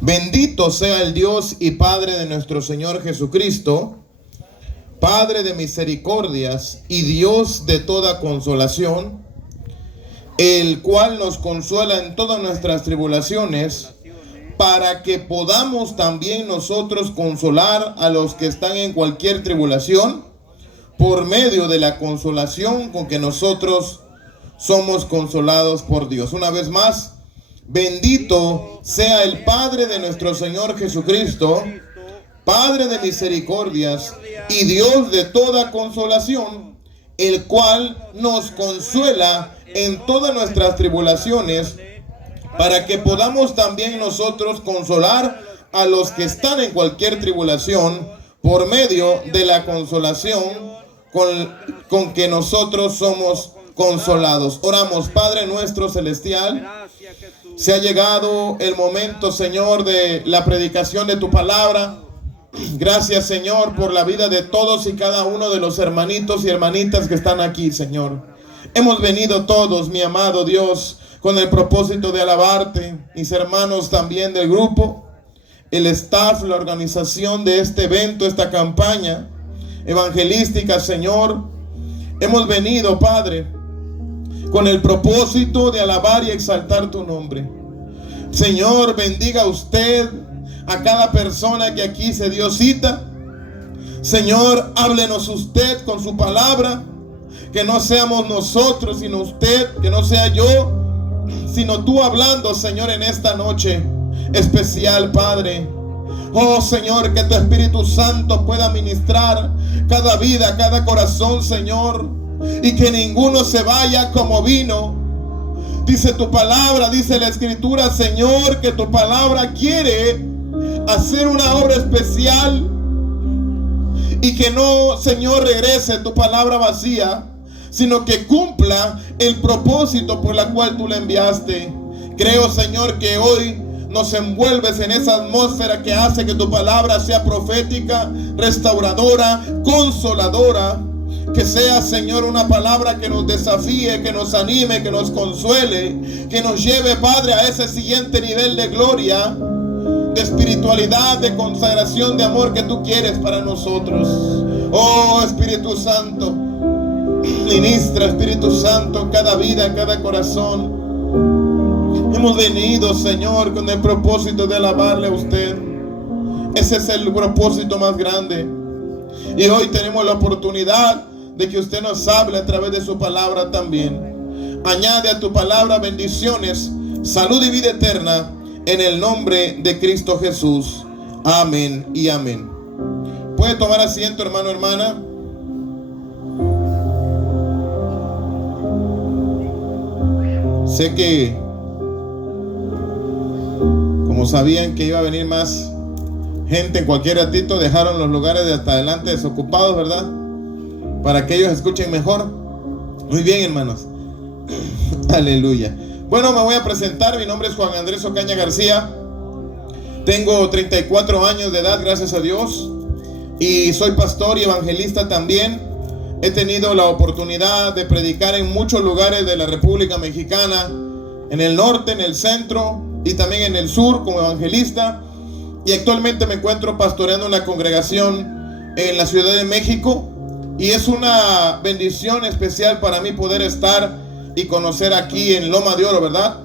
Bendito sea el Dios y Padre de nuestro Señor Jesucristo, Padre de misericordias y Dios de toda consolación, el cual nos consuela en todas nuestras tribulaciones, para que podamos también nosotros consolar a los que están en cualquier tribulación, por medio de la consolación con que nosotros somos consolados por Dios. Una vez más, bendito sea el Padre de nuestro Señor Jesucristo, Padre de misericordias y Dios de toda consolación, el cual nos consuela en todas nuestras tribulaciones, para que podamos también nosotros consolar a los que están en cualquier tribulación, por medio de la consolación con que nosotros somos consolados. Oramos. Padre nuestro celestial, se ha llegado el momento, Señor, de la predicación de tu palabra. Gracias, Señor, por la vida de todos y cada uno de los hermanitos y hermanitas que están aquí, Señor. Hemos venido todos, mi amado Dios, con el propósito de alabarte. Mis hermanos también del grupo, el staff, la organización de este evento, esta campaña evangelística, Señor. Hemos venido, Padre, con el propósito de alabar y exaltar tu nombre. Señor, bendiga usted a cada persona que aquí se dio cita. Señor, háblenos usted con su palabra. Que no seamos nosotros, sino usted, que no sea yo, sino tú hablando, Señor, en esta noche especial, Padre. Oh, Señor, que tu Espíritu Santo pueda ministrar cada vida, cada corazón, Señor, y que ninguno se vaya como vino. Dice tu palabra, dice la Escritura, Señor, que tu palabra quiere hacer una obra especial y que no, Señor, regrese tu palabra vacía, sino que cumpla el propósito por la cual tú la enviaste. Creo, Señor, que hoy nos envuelves en esa atmósfera que hace que tu palabra sea profética, restauradora, consoladora. Que sea, Señor, una palabra que nos desafíe, que nos anime, que nos consuele, que nos lleve, Padre, a ese siguiente nivel de gloria, de espiritualidad, de consagración, de amor que tú quieres para nosotros. Oh, Espíritu Santo, ministra, Espíritu Santo, cada vida, cada corazón. Hemos venido, Señor, con el propósito de alabarle a usted. Ese es el propósito más grande. Y hoy tenemos la oportunidad de que usted nos hable a través de su palabra también. Añade a tu palabra bendiciones, salud y vida eterna, en el nombre de Cristo Jesús. Amén y amén. Puede tomar asiento, hermano, hermana. Sé que, como sabían que iba a venir más gente en cualquier ratito, dejaron los lugares de hasta adelante desocupados, ¿verdad? Para que ellos escuchen mejor. Muy bien, hermanos. Aleluya. Bueno, me voy a presentar. Mi nombre es Juan Andrés Ocaña García. Tengo 34 años de edad, gracias a Dios. Y soy pastor y evangelista también. He tenido la oportunidad de predicar en muchos lugares de la República Mexicana, en el norte, en el centro y también en el sur como evangelista. Y actualmente me encuentro pastoreando una congregación en la Ciudad de México. Y es una bendición especial para mí poder estar y conocer aquí en Loma de Oro, ¿verdad?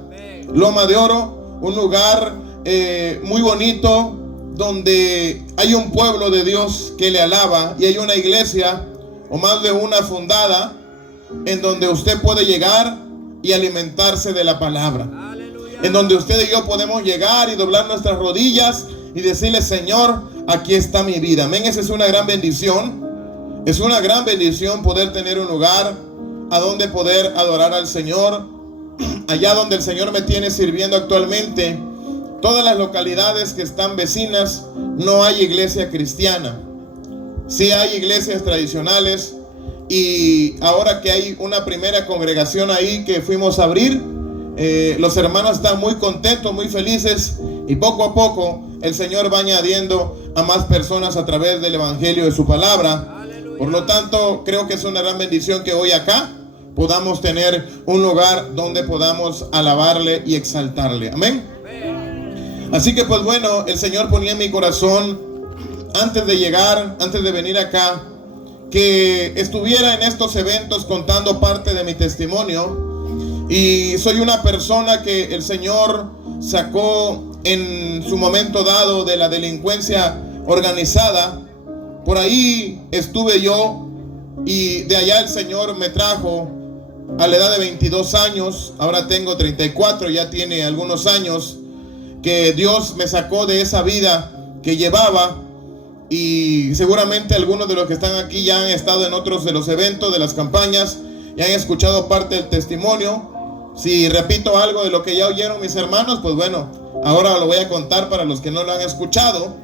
Loma de Oro, un lugar muy bonito, donde hay un pueblo de Dios que le alaba, y hay una iglesia, o más de una fundada, en donde usted puede llegar y alimentarse de la palabra. En donde usted y yo podemos llegar y doblar nuestras rodillas y decirle: Señor, aquí está mi vida. Amén. Esa es una gran bendición. Es una gran bendición poder tener un lugar a donde poder adorar al Señor. Allá donde el Señor me tiene sirviendo actualmente, todas las localidades que están vecinas, no hay iglesia cristiana. Sí hay iglesias tradicionales, y ahora que hay una primera congregación ahí que fuimos a abrir, los hermanos están muy contentos, muy felices, y poco a poco el Señor va añadiendo a más personas a través del evangelio de su palabra. Por lo tanto, creo que es una gran bendición que hoy acá podamos tener un lugar donde podamos alabarle y exaltarle. Amén. Así que pues bueno, el Señor ponía en mi corazón antes de venir acá, que estuviera en estos eventos contando parte de mi testimonio. Y soy una persona que el Señor sacó en su momento dado de la delincuencia organizada. Por ahí estuve yo y de allá el Señor me trajo a la edad de 22 años. Ahora tengo 34, ya tiene algunos años que Dios me sacó de esa vida que llevaba. Y seguramente algunos de los que están aquí ya han estado en otros de los eventos, de las campañas, y han escuchado parte del testimonio. Si repito algo de lo que ya oyeron mis hermanos, pues bueno, ahora lo voy a contar para los que no lo han escuchado.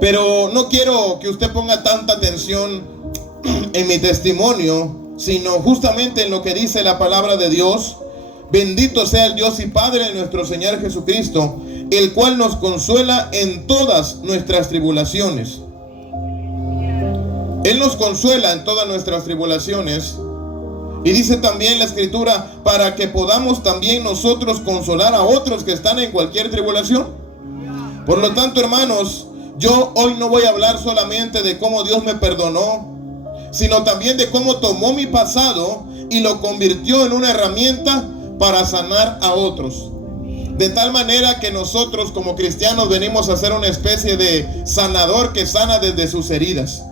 Pero no quiero que usted ponga tanta atención en mi testimonio, sino justamente en lo que dice la palabra de Dios. Bendito sea el Dios y Padre de nuestro Señor Jesucristo, el cual nos consuela en todas nuestras tribulaciones. Él nos consuela en todas nuestras tribulaciones. Y dice también la Escritura, para que podamos también nosotros consolar a otros que están en cualquier tribulación. Por lo tanto, hermanos, yo hoy no voy a hablar solamente de cómo Dios me perdonó, sino también de cómo tomó mi pasado y lo convirtió en una herramienta para sanar a otros. De tal manera que nosotros como cristianos venimos a ser una especie de sanador que sana desde sus heridas.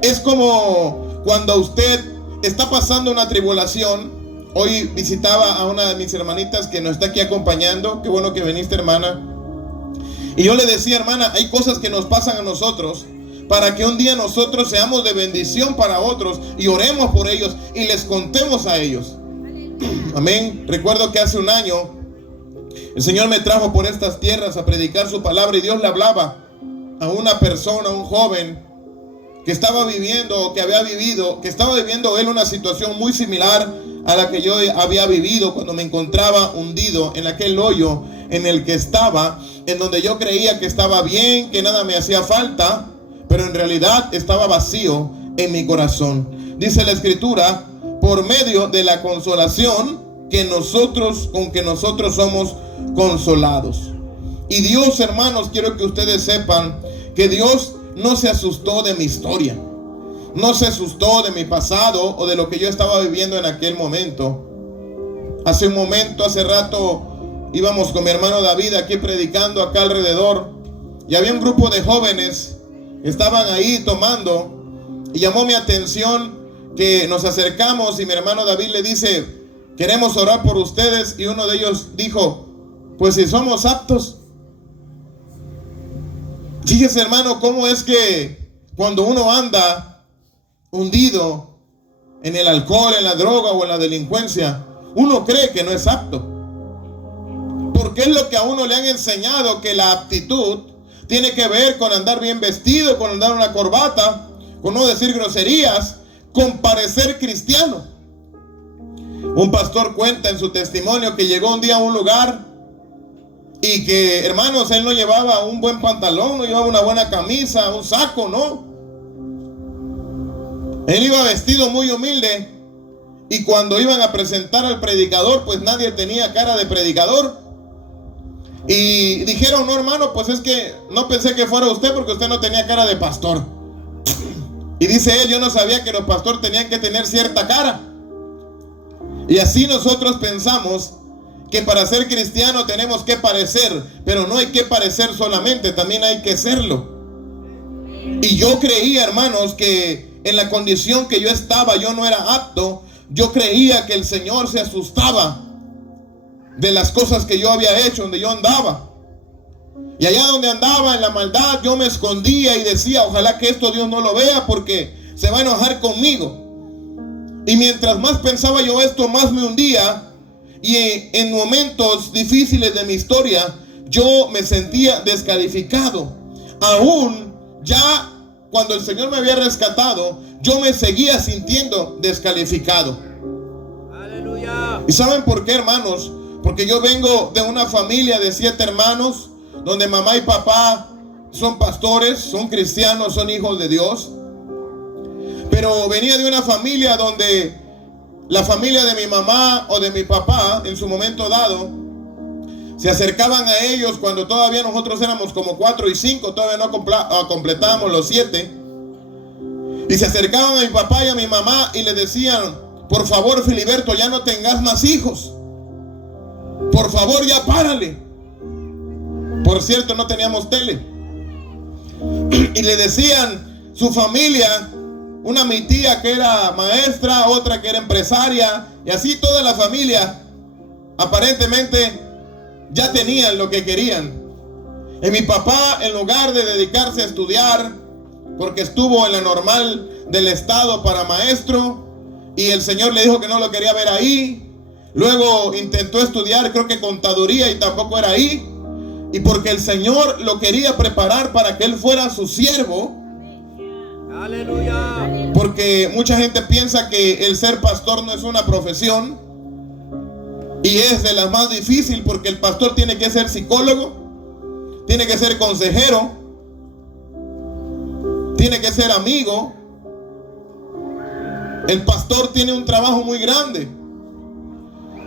Es como cuando usted está pasando una tribulación. Hoy visitaba a una de mis hermanitas que nos está aquí acompañando. Qué bueno que viniste, hermana. Y yo le decía, hermana, hay cosas que nos pasan a nosotros para que un día nosotros seamos de bendición para otros y oremos por ellos y les contemos a ellos. Amén. Recuerdo que hace un año el Señor me trajo por estas tierras a predicar su palabra y Dios le hablaba a una persona, a un joven que estaba viviendo, que había vivido, que estaba viviendo él una situación muy similar a la que yo había vivido cuando me encontraba hundido en aquel hoyo en el que estaba, en donde yo creía que estaba bien, que nada me hacía falta, pero en realidad estaba vacío en mi corazón. Dice la Escritura, por medio de la consolación con que nosotros somos consolados. Y Dios, hermanos, quiero que ustedes sepan que Dios no se asustó de mi historia, no se asustó de mi pasado o de lo que yo estaba viviendo en aquel momento. Hace rato íbamos con mi hermano David aquí predicando acá alrededor y había un grupo de jóvenes que estaban ahí tomando y llamó mi atención que nos acercamos y mi hermano David le dice, queremos orar por ustedes, y uno de ellos dijo, pues si somos aptos. Fíjese, hermano, cómo es que cuando uno anda hundido en el alcohol, en la droga o en la delincuencia, uno cree que no es apto, porque es lo que a uno le han enseñado, que la aptitud tiene que ver con andar bien vestido, con andar una corbata, con no decir groserías, con parecer cristiano. Un pastor cuenta en su testimonio que llegó un día a un lugar y que, hermanos, él no llevaba un buen pantalón, no llevaba una buena camisa, un saco, no. Él iba vestido muy humilde, y cuando iban a presentar al predicador, pues nadie tenía cara de predicador. Y dijeron, no, hermano, pues es que no pensé que fuera usted porque usted no tenía cara de pastor. Y dice él, yo no sabía que los pastores tenían que tener cierta cara. Y así nosotros pensamos que para ser cristiano tenemos que parecer, pero no hay que parecer solamente, también hay que serlo. Y yo creía, hermanos, que en la condición que yo estaba, yo no era apto. Yo creía que el Señor se asustaba de las cosas que yo había hecho, donde yo andaba. Y allá donde andaba en la maldad, yo me escondía y decía, ojalá que esto Dios no lo vea porque se va a enojar conmigo. Y mientras más pensaba yo esto, más me hundía. Y en momentos difíciles de mi historia, yo me sentía descalificado. Aún ya cuando el Señor me había rescatado, yo me seguía sintiendo descalificado. Aleluya. ¿Y saben por qué, hermanos? Porque yo vengo de una familia de 7 hermanos, donde mamá y papá son pastores, son cristianos, son hijos de Dios. Pero venía de una familia donde la familia de mi mamá o de mi papá, en su momento dado, se acercaban a ellos cuando todavía nosotros éramos como 4 y 5, todavía no completábamos los 7. Y se acercaban a mi papá y a mi mamá y le decían: por favor, Filiberto, ya no tengas más hijos. Por favor, ya párale. Por cierto, no teníamos tele. Y le decían su familia, una mi tía que era maestra, otra que era empresaria, y así toda la familia aparentemente ya tenían lo que querían. Y mi papá, en lugar de dedicarse a estudiar, porque estuvo en la normal del estado para maestro, y el Señor le dijo que no lo quería ver ahí. Luego intentó estudiar, creo que contaduría, y tampoco era ahí. Y porque el Señor lo quería preparar para que él fuera su siervo. Aleluya. Porque mucha gente piensa que el ser pastor no es una profesión, y es de las más difíciles, porque el pastor tiene que ser psicólogo, tiene que ser consejero, tiene que ser amigo. El pastor tiene un trabajo muy grande.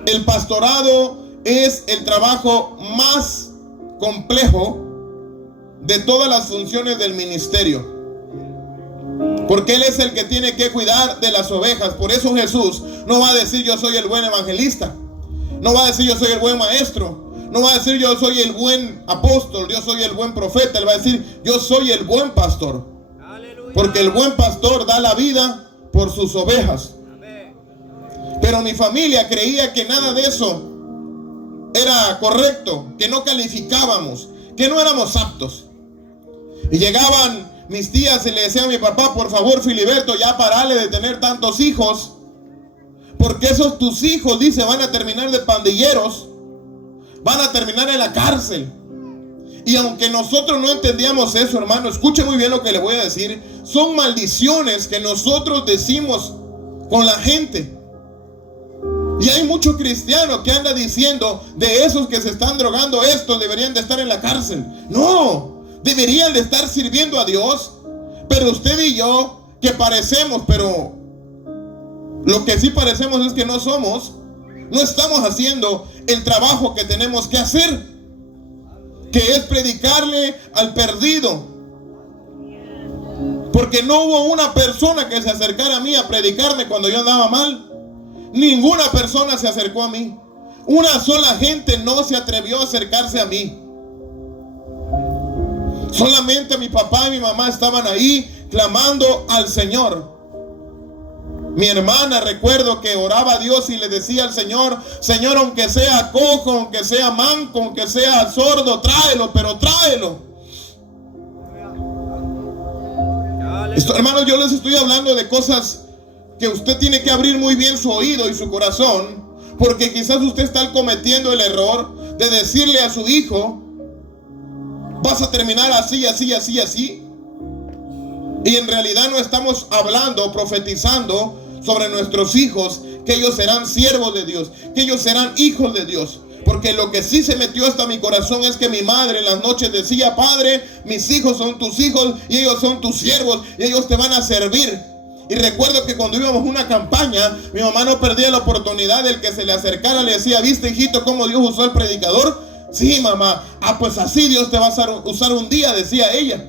El pastorado es el trabajo más complejo de todas las funciones del ministerio, porque él es el que tiene que cuidar de las ovejas. Por eso Jesús no va a decir: yo soy el buen evangelista, no va a decir: yo soy el buen maestro, no va a decir: yo soy el buen apóstol, yo soy el buen profeta. Él va a decir: yo soy el buen pastor. Aleluya. Porque el buen pastor da la vida por sus ovejas. Amén. Pero mi familia creía que nada de eso era correcto, que no calificábamos, que no éramos aptos. Y llegaban mis tías y le decían a mi papá: por favor, Filiberto, ya parale de tener tantos hijos, porque esos tus hijos, dice, van a terminar de pandilleros, van a terminar en la cárcel. Y aunque nosotros no entendíamos eso, hermano, escuche muy bien lo que le voy a decir. Son maldiciones que nosotros decimos con la gente. Y hay muchos cristianos que andan diciendo: de esos que se están drogando, estos deberían de estar en la cárcel. No, deberían de estar sirviendo a Dios. Pero usted y yo, que parecemos, pero lo que sí parecemos es que no somos, no estamos haciendo el trabajo que tenemos que hacer, que es predicarle al perdido. Porque no hubo una persona que se acercara a mí a predicarme cuando yo andaba mal. Ninguna persona se acercó a mí. Una sola gente no se atrevió a acercarse a mí. Solamente mi papá y mi mamá estaban ahí clamando al Señor. Mi hermana, recuerdo que oraba a Dios y le decía al Señor: Señor, aunque sea cojo, aunque sea manco, aunque sea sordo, tráelo, pero tráelo. Hermanos, yo les estoy hablando de cosas que usted tiene que abrir muy bien su oído y su corazón, porque quizás usted está cometiendo el error de decirle a su hijo: vas a terminar así, así, así, así. Y en realidad no estamos hablando, profetizando sobre nuestros hijos, que ellos serán siervos de Dios, que ellos serán hijos de Dios. Porque lo que sí se metió hasta mi corazón es que mi madre en las noches decía: Padre, mis hijos son tus hijos y ellos son tus siervos y ellos te van a servir. Y recuerdo que cuando íbamos a una campaña, mi mamá no perdía la oportunidad del que se le acercara. Le decía: ¿viste, hijito, cómo Dios usó al predicador? Sí, mamá. Ah, pues así Dios te va a usar un día, decía ella.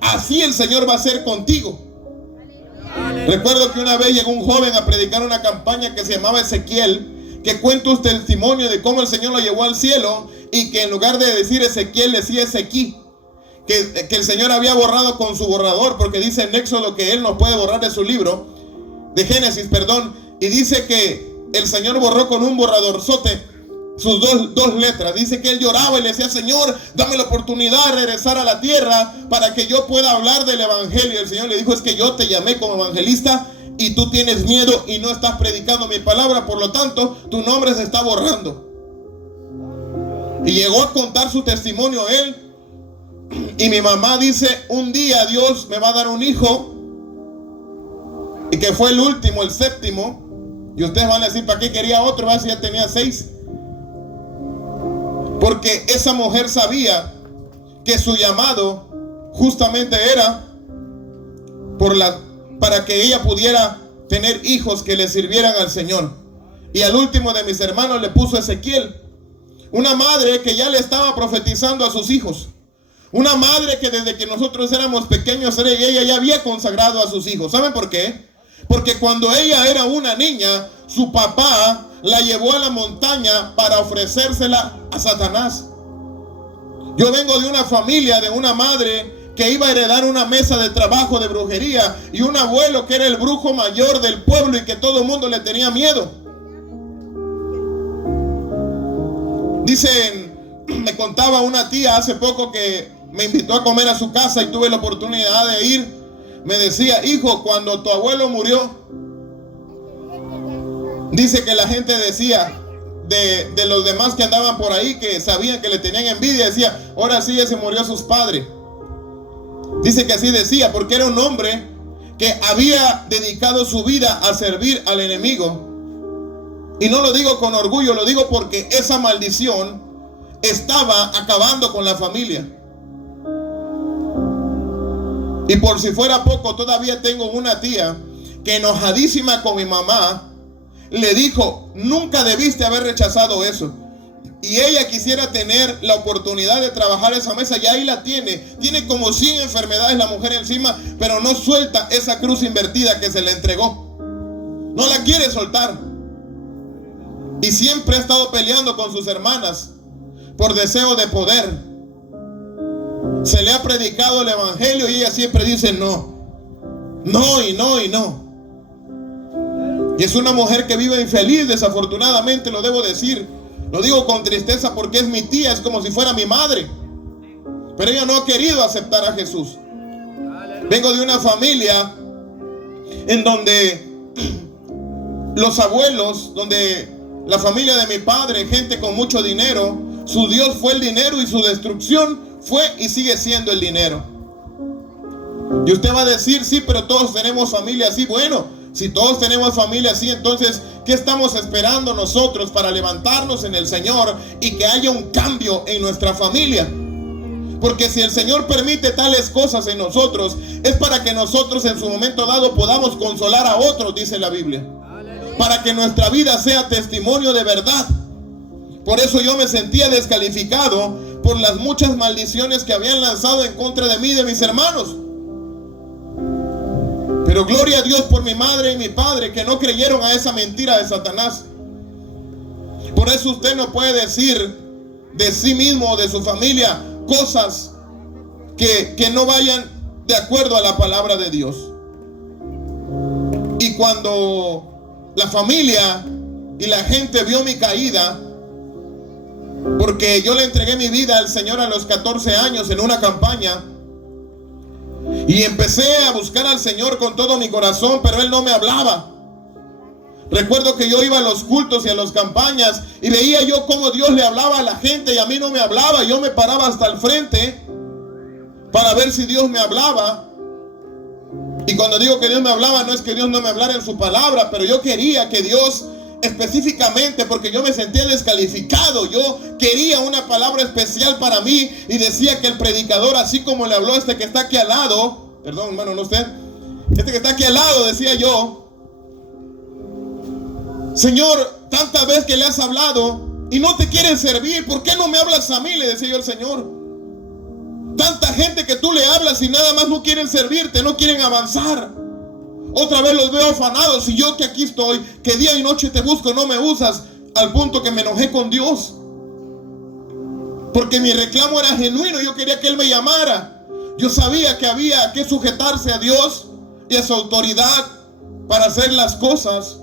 Así el Señor va a hacer contigo. Recuerdo que una vez llegó un joven a predicar una campaña que se llamaba Ezequiel, que cuenta un testimonio de cómo el Señor lo llevó al cielo, y que en lugar de decir Ezequiel decía Ezequí, que el Señor había borrado con su borrador, porque dice en Éxodo que Él no puede borrar de su libro, de Génesis, perdón, y dice que el Señor borró con un borradorzote sus dos letras. Dice que él lloraba y le decía: Señor, dame la oportunidad de regresar a la tierra para que yo pueda hablar del evangelio. Y el Señor le dijo: es que yo te llamé como evangelista y tú tienes miedo y no estás predicando mi palabra, por lo tanto tu nombre se está borrando. Y llegó a contar su testimonio él. Y mi mamá dice: un día Dios me va a dar un hijo, y que fue el último, el séptimo. Y ustedes van a decir: ¿para qué quería otro? Si ya tenía 6. Porque esa mujer sabía que su llamado justamente era para que ella pudiera tener hijos que le sirvieran al Señor. Y al último de mis hermanos le puso Ezequiel, Una madre que ya le estaba profetizando a sus hijos. Una madre que desde que nosotros éramos pequeños, ella ya había consagrado a sus hijos. ¿Saben por qué? Porque cuando ella era una niña, su papá la llevó a la montaña para ofrecérsela a Satanás. Yo vengo de una familia, de una madre que iba a heredar una mesa de trabajo de brujería y un abuelo que era el brujo mayor del pueblo y que todo el mundo le tenía miedo. Dicen, me contaba una tía hace poco que me invitó a comer a su casa y tuve la oportunidad de ir. Me decía, hijo, cuando tu abuelo murió, dice que la gente decía de los demás que andaban por ahí, que sabían que le tenían envidia, decía, ahora sí ya se murió sus padres. Dice que así decía, porque era un hombre que había dedicado su vida a servir al enemigo. Y no lo digo con orgullo, lo digo porque esa maldición estaba acabando con la familia. Y por si fuera poco, todavía tengo una tía que, enojadísima con mi mamá, le dijo, nunca debiste haber rechazado eso. Y ella quisiera tener la oportunidad de trabajar esa mesa, y ahí la tiene. Tiene como 100 enfermedades la mujer encima, pero no suelta esa cruz invertida que se le entregó. No la quiere soltar. Y siempre ha estado peleando con sus hermanas por deseo de poder. Se le ha predicado el evangelio y ella siempre dice no. No y no y no. Y es una mujer que vive infeliz, desafortunadamente, lo debo decir. Lo digo con tristeza porque es mi tía, es como si fuera mi madre. Pero ella no ha querido aceptar a Jesús. Vengo de una familia en donde los abuelos, donde la familia de mi padre, gente con mucho dinero, su Dios fue el dinero y su destrucción fue y sigue siendo el dinero. Y usted va a decir, sí, pero todos tenemos familia así. Bueno, si todos tenemos familia así, entonces, ¿qué estamos esperando nosotros para levantarnos en el Señor y que haya un cambio en nuestra familia? Porque si el Señor permite tales cosas en nosotros, es para que nosotros en su momento dado podamos consolar a otros, dice la Biblia. Para que nuestra vida sea testimonio de verdad. Por eso yo me sentía descalificado por las muchas maldiciones que habían lanzado en contra de mí y de mis hermanos. Pero gloria a Dios por mi madre y mi padre, que no creyeron a esa mentira de Satanás. Por eso usted no puede decir de sí mismo o de su familia cosas que no vayan de acuerdo a la palabra de Dios. Y cuando la familia y la gente vio mi caída, porque yo le entregué mi vida al Señor a los 14 años en una campaña, y empecé a buscar al Señor con todo mi corazón, pero Él no me hablaba. Recuerdo que yo iba a los cultos y a las campañas y veía yo cómo Dios le hablaba a la gente y a mí no me hablaba. Yo me paraba hasta el frente para ver si Dios me hablaba. Y cuando digo que Dios me hablaba, no es que Dios no me hablara en su palabra, pero yo quería que Dios específicamente, porque yo me sentía descalificado, yo quería una palabra especial para mí, y decía que el predicador, así como le habló a este que está aquí al lado, perdón hermano, no usted, este que está aquí al lado, decía yo, Señor, tantas veces que le has hablado y no te quieren servir, ¿por qué no me hablas a mí?, le decía yo al Señor. Tanta gente que tú le hablas y nada más no quieren servirte, no quieren avanzar. Otra vez los veo afanados, y yo que aquí estoy, que día y noche te busco, no me usas, al punto que me enojé con Dios. Porque mi reclamo era genuino, yo quería que Él me llamara. Yo sabía que había que sujetarse a Dios y a su autoridad para hacer las cosas.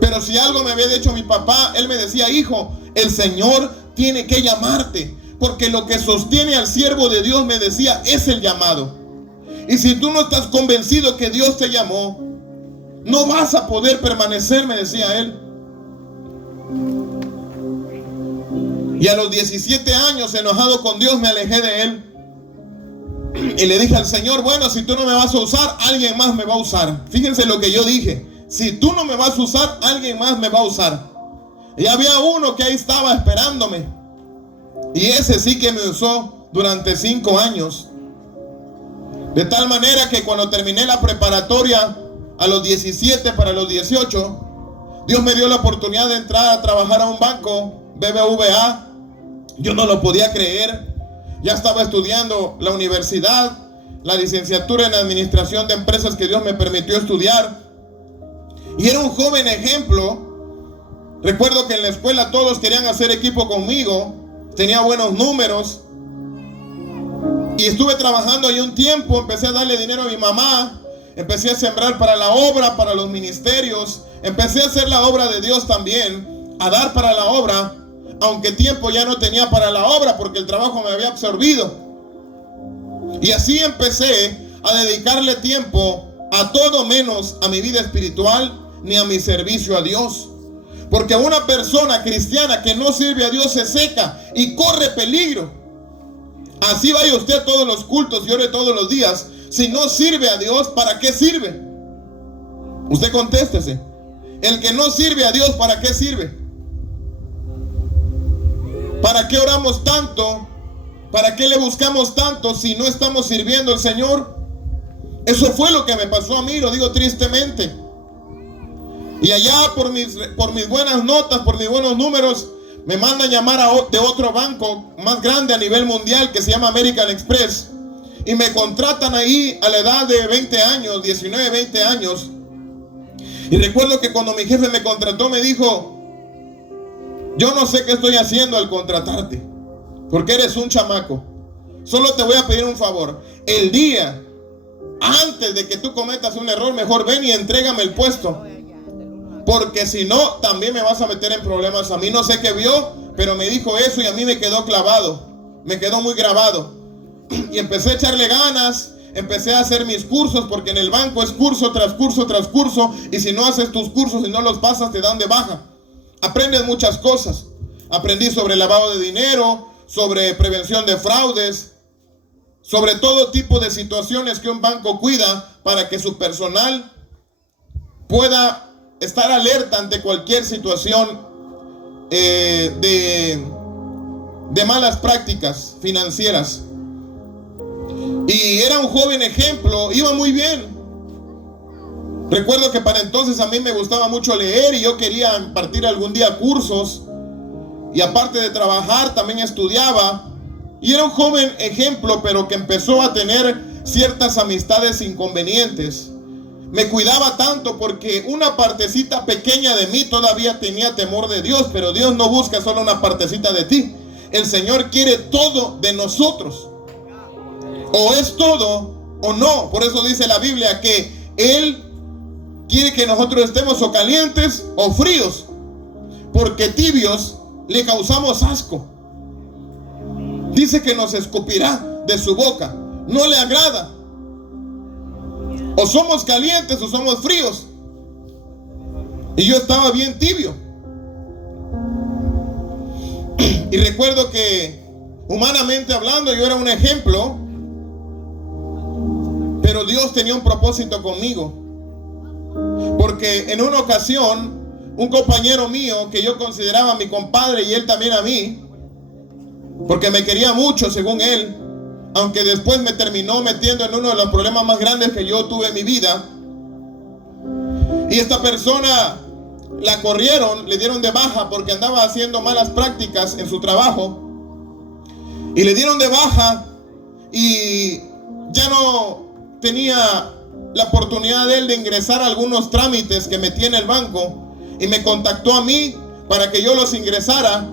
Pero si algo me había dicho mi papá, él me decía, hijo, el Señor tiene que llamarte, porque lo que sostiene al siervo de Dios, me decía, es el llamado. Y si tú no estás convencido que Dios te llamó, no vas a poder permanecer, me decía él. Y a los 17 años, enojado con Dios, me alejé de él. Y le dije al Señor, bueno, si tú no me vas a usar, alguien más me va a usar. Fíjense lo que yo dije. Si tú no me vas a usar, alguien más me va a usar. Y había uno que ahí estaba esperándome. Y ese sí que me usó durante 5 años. De tal manera que cuando terminé la preparatoria a los 17 para los 18, Dios me dio la oportunidad de entrar a trabajar a un banco BBVA. Yo no lo podía creer. Ya estaba estudiando la universidad, la licenciatura en administración de empresas que Dios me permitió estudiar. Y era un joven ejemplo. Recuerdo que en la escuela todos querían hacer equipo conmigo. Tenía buenos números. Y estuve trabajando ahí un tiempo. Empecé a darle dinero a mi mamá. Empecé a sembrar para la obra, para los ministerios. Empecé a hacer la obra de Dios también. A dar para la obra. Aunque tiempo ya no tenía para la obra porque el trabajo me había absorbido. Y así empecé a dedicarle tiempo a todo menos a mi vida espiritual ni a mi servicio a Dios. Porque una persona cristiana que no sirve a Dios se seca y corre peligro. Así vaya usted a todos los cultos y ore todos los días. Si no sirve a Dios, ¿para qué sirve? Usted contéstese. El que no sirve a Dios, ¿para qué sirve? ¿Para qué oramos tanto? ¿Para qué le buscamos tanto si no estamos sirviendo al Señor? Eso fue lo que me pasó a mí, lo digo tristemente. Y allá por mis buenas notas, por mis buenos números, me mandan llamar de otro banco más grande a nivel mundial que se llama American Express. Y me contratan ahí a la edad de 20 años, 19, 20 años. Y recuerdo que cuando mi jefe me contrató me dijo: yo no sé qué estoy haciendo al contratarte, porque eres un chamaco. Solo te voy a pedir un favor. El día antes de que tú cometas un error, mejor ven y entrégame el puesto. Porque si no, también me vas a meter en problemas. A mí no sé qué vio, pero me dijo eso y a mí me quedó clavado. Me quedó muy grabado. Y empecé a echarle ganas. Empecé a hacer mis cursos, porque en el banco es curso tras curso tras curso. Y si no haces tus cursos y no los pasas, te dan de baja. Aprendes muchas cosas. Aprendí sobre lavado de dinero, sobre prevención de fraudes, sobre todo tipo de situaciones que un banco cuida para que su personal pueda estar alerta ante cualquier situación de malas prácticas financieras. Y era un joven ejemplo, iba muy bien. Recuerdo que para entonces a mí me gustaba mucho leer y yo quería impartir algún día cursos. Y aparte de trabajar, también estudiaba. Y era un joven ejemplo, pero que empezó a tener ciertas amistades inconvenientes. Me cuidaba tanto porque una partecita pequeña de mí todavía tenía temor de Dios. Pero Dios no busca solo una partecita de ti. El Señor quiere todo de nosotros. O es todo o no. Por eso dice la Biblia que Él quiere que nosotros estemos o calientes o fríos. Porque tibios le causamos asco. Dice que nos escupirá de su boca. No le agrada. O somos calientes o somos fríos. Y yo estaba bien tibio. Y recuerdo que, humanamente hablando, yo era un ejemplo. Pero Dios tenía un propósito conmigo. Porque en una ocasión, un compañero mío que yo consideraba mi compadre y él también a mí, porque me quería mucho según él, aunque después me terminó metiendo en uno de los problemas más grandes que yo tuve en mi vida. Y esta persona la corrieron, le dieron de baja porque andaba haciendo malas prácticas en su trabajo. Y le dieron de baja y ya no tenía la oportunidad de él de ingresar a algunos trámites que metía en el banco. Y me contactó a mí para que yo los ingresara.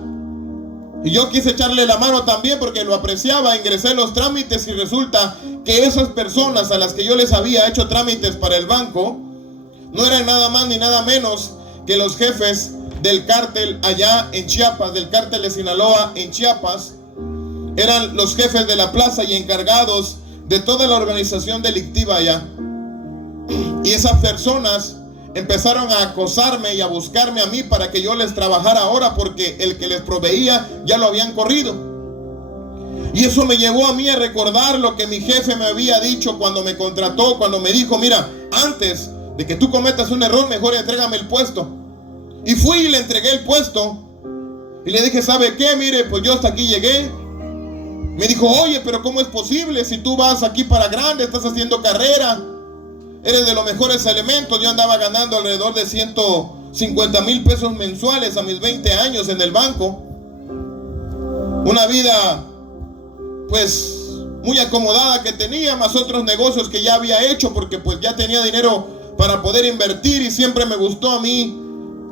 Y yo quise echarle la mano también porque lo apreciaba. Ingresé los trámites y resulta que esas personas a las que yo les había hecho trámites para el banco no eran nada más ni nada menos que los jefes del cártel allá en Chiapas, del cártel de Sinaloa en Chiapas. Eran los jefes de la plaza y encargados de toda la organización delictiva allá. Y esas personas empezaron a acosarme y a buscarme a mí para que yo les trabajara ahora, porque el que les proveía ya lo habían corrido. Y eso me llevó a mí a recordar lo que mi jefe me había dicho cuando me contrató, cuando me dijo: mira, antes de que tú cometas un error, mejor entrégame el puesto. Y fui y le entregué el puesto. Y le dije: ¿sabe qué? Mire, pues yo hasta aquí llegué. Me dijo: oye, pero ¿cómo es posible? Si tú vas aquí para grande, estás haciendo carrera, eres de los mejores elementos. Yo andaba ganando alrededor de 150,000 pesos mensuales a mis 20 años en el banco. una vida pues muy acomodada que tenía, más otros negocios que ya había hecho, porque pues ya tenía dinero para poder invertir, y siempre me gustó a mí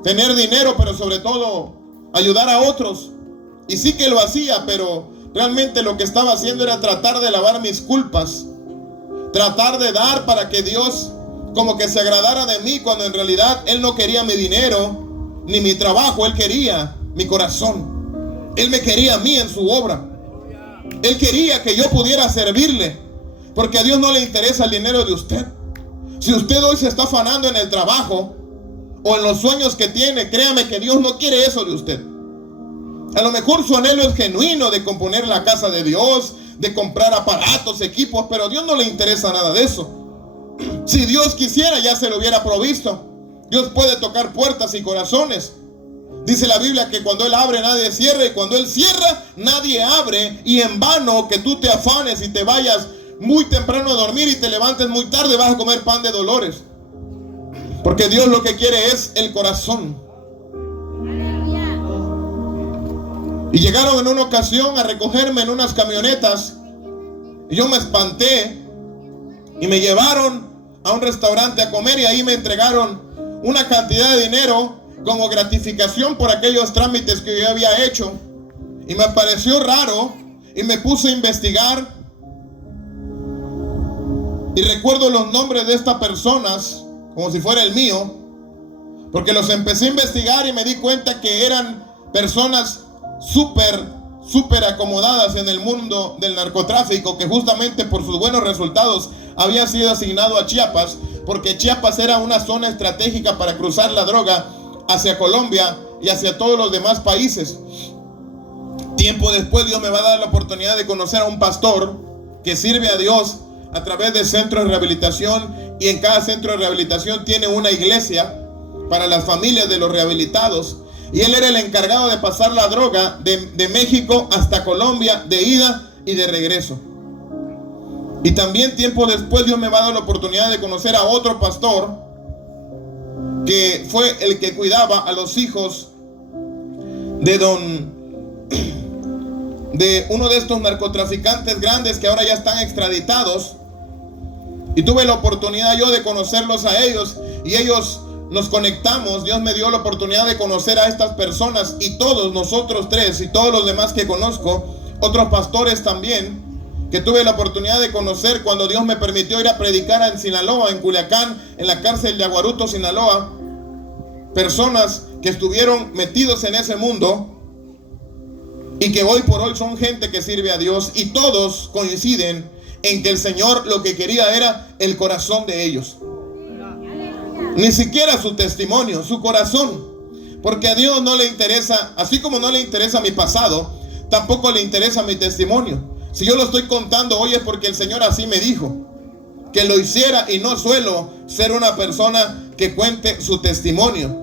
tener dinero, pero sobre todo ayudar a otros. Y sí que lo hacía, pero realmente lo que estaba haciendo era tratar de lavar mis culpas, tratar de dar para que Dios como que se agradara de mí, cuando en realidad Él no quería mi dinero ni mi trabajo. Él quería mi corazón. Él me quería a mí en su obra. Él quería que yo pudiera servirle, porque a Dios no le interesa el dinero de usted. Si usted hoy se está afanando en el trabajo o en los sueños que tiene, créame que Dios no quiere eso de usted. A lo mejor su anhelo es genuino de componer la casa de Dios, de comprar aparatos, equipos, pero a Dios no le interesa nada de eso. Si Dios quisiera, ya se lo hubiera provisto. Dios puede tocar puertas y corazones. Dice la Biblia que cuando Él abre, nadie cierra, y cuando Él cierra, nadie abre. Y en vano que tú te afanes y te vayas muy temprano a dormir y te levantes muy tarde, vas a comer pan de dolores. Porque Dios lo que quiere es el corazón. Y llegaron en una ocasión a recogerme en unas camionetas, y yo me espanté, y me llevaron a un restaurante a comer, y ahí me entregaron una cantidad de dinero como gratificación por aquellos trámites que yo había hecho. Y me pareció raro, y me puse a investigar, y recuerdo los nombres de estas personas como si fuera el mío, porque los empecé a investigar y me di cuenta que eran personas súper acomodadas en el mundo del narcotráfico, que justamente por sus buenos resultados había sido asignado a Chiapas, porque Chiapas era una zona estratégica para cruzar la droga hacia Colombia y hacia todos los demás países. Tiempo después Dios me va a dar la oportunidad de conocer a un pastor que sirve a Dios a través de centros de rehabilitación, y en cada centro de rehabilitación tiene una iglesia para las familias de los rehabilitados. Y él era el encargado de pasar la droga de México hasta Colombia, de ida y de regreso. Y también tiempo después Dios me va a dar la oportunidad de conocer a otro pastor que fue el que cuidaba a los hijos de uno de estos narcotraficantes grandes que ahora ya están extraditados. Y tuve la oportunidad yo de conocerlos a ellos, y ellos nos conectamos. Dios me dio la oportunidad de conocer a estas personas, y todos nosotros tres y todos los demás que conozco, otros pastores también, que tuve la oportunidad de conocer cuando Dios me permitió ir a predicar en Sinaloa, en Culiacán, en la cárcel de Aguaruto, Sinaloa. Personas que estuvieron metidos en ese mundo y que hoy por hoy son gente que sirve a Dios, y todos coinciden en que el Señor lo que quería era el corazón de ellos. Ni siquiera su testimonio, su corazón. Porque a Dios no le interesa, así como no le interesa mi pasado, tampoco le interesa mi testimonio. Si yo lo estoy contando hoy es porque el Señor así me dijo que lo hiciera, y no suelo ser una persona que cuente su testimonio.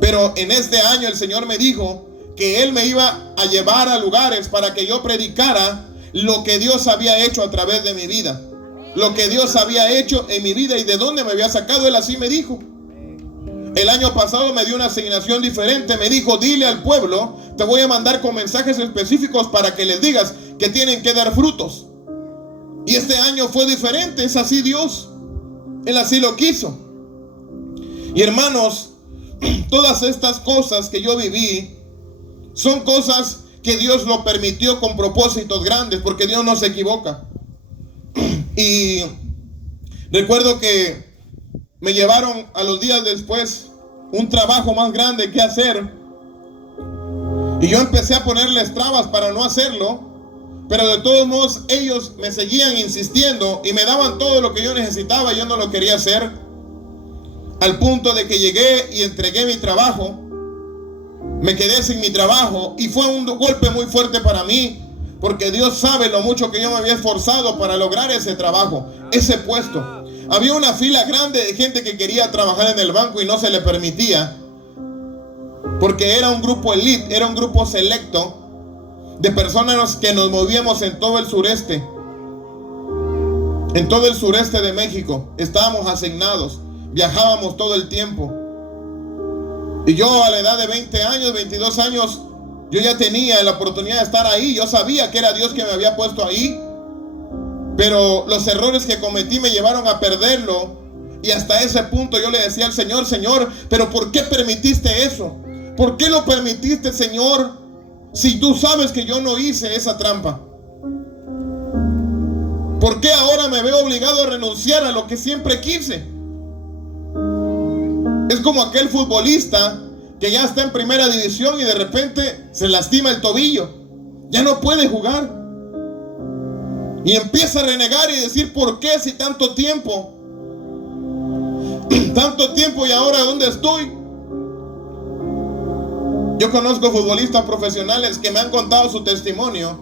Pero en este año el Señor me dijo que Él me iba a llevar a lugares para que yo predicara lo que Dios había hecho a través de mi vida, lo que Dios había hecho en mi vida y de dónde me había sacado. Él así me dijo. El año pasado me dio una asignación diferente. Me dijo: dile al pueblo, te voy a mandar con mensajes específicos para que les digas que tienen que dar frutos. Y este año fue diferente. Es así Dios. Él así lo quiso. Y hermanos, todas estas cosas que yo viví son cosas que Dios lo permitió con propósitos grandes, porque Dios no se equivoca. Y recuerdo que me llevaron a los días después un trabajo más grande que hacer, y yo empecé a ponerles trabas para no hacerlo, pero de todos modos ellos me seguían insistiendo y me daban todo lo que yo necesitaba, y yo no lo quería hacer, al punto de que llegué y entregué mi trabajo. Me quedé sin mi trabajo, y fue un golpe muy fuerte para mí, porque Dios sabe lo mucho que yo me había esforzado para lograr ese trabajo, ese puesto. Había una fila grande de gente que quería trabajar en el banco y no se le permitía, porque era un grupo elite, era un grupo selecto de personas que nos movíamos en todo el sureste. En todo el sureste de México estábamos asignados, viajábamos todo el tiempo. Y yo a la edad de 20 años, 22 años, Yo ya tenía la oportunidad de estar ahí. Yo sabía que era Dios que me había puesto ahí. Pero los errores que cometí me llevaron a perderlo. Y hasta ese punto yo le decía al Señor: Señor, ¿pero por qué permitiste eso? ¿Por qué lo permitiste, Señor? Si tú sabes que yo no hice esa trampa. ¿Por qué ahora me veo obligado a renunciar a lo que siempre quise? Es como aquel futbolista que ya está en primera división y de repente se lastima el tobillo. Ya no puede jugar. Y empieza a renegar y decir: ¿por qué si tanto tiempo? Tanto tiempo y ahora ¿dónde estoy? Yo conozco futbolistas profesionales que me han contado su testimonio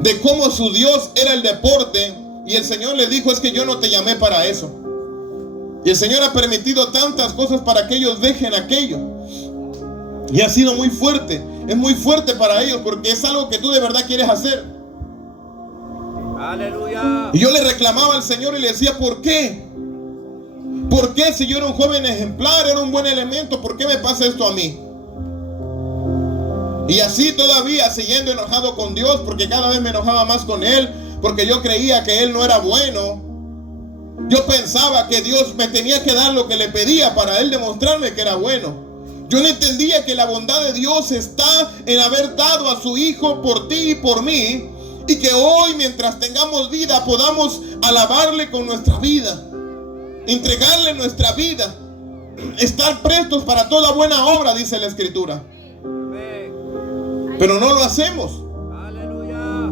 de cómo su Dios era el deporte y el Señor les dijo: es que yo no te llamé para eso. Y el Señor ha permitido tantas cosas para que ellos dejen aquello. Y ha sido muy fuerte. Es muy fuerte para ellos porque es algo que tú de verdad quieres hacer. Aleluya. Y yo le reclamaba al Señor y le decía: ¿por qué? ¿Por qué si yo era un joven ejemplar, era un buen elemento? ¿Por qué me pasa esto a mí? Y así todavía siguiendo enojado con Dios, porque cada vez me enojaba más con Él, porque yo creía que Él no era bueno. Yo pensaba que Dios me tenía que dar lo que le pedía para Él demostrarme que era bueno. Yo no entendía que la bondad de Dios está en haber dado a su Hijo por ti y por mí, y que hoy, mientras tengamos vida, podamos alabarle con nuestra vida, entregarle nuestra vida, estar prestos para toda buena obra, dice la Escritura. Pero no lo hacemos. Aleluya.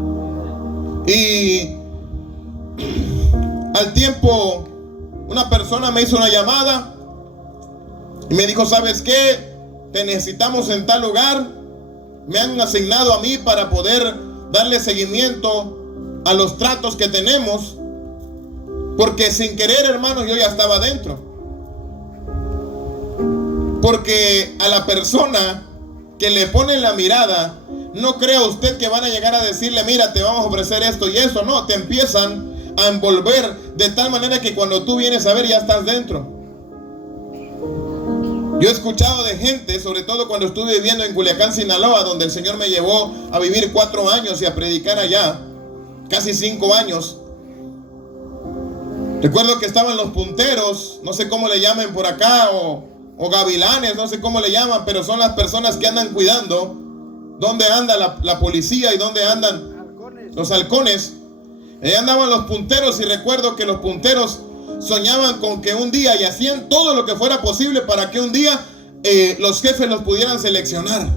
Y al tiempo, una persona me hizo una llamada y me dijo: ¿sabes qué? Te necesitamos en tal lugar. Me han asignado a mí para poder darle seguimiento a los tratos que tenemos, porque sin querer, hermanos, yo ya estaba dentro. Porque a la persona que le ponen la mirada, no crea usted que van a llegar a decirle: mira, te vamos a ofrecer esto y esto. No, te empiezan a envolver de tal manera que cuando tú vienes a ver ya estás dentro. Yo he escuchado de gente, sobre todo cuando estuve viviendo en Culiacán, Sinaloa, donde el Señor me llevó a vivir 4 años y a predicar allá, casi 5 años. Recuerdo que estaban los punteros, no sé cómo le llamen por acá, o gavilanes, no sé cómo le llaman, pero son las personas que andan cuidando dónde anda la policía y dónde andan los halcones. Ahí andaban los punteros, y recuerdo que los punteros soñaban con que un día, y hacían todo lo que fuera posible para que un día los jefes los pudieran seleccionar.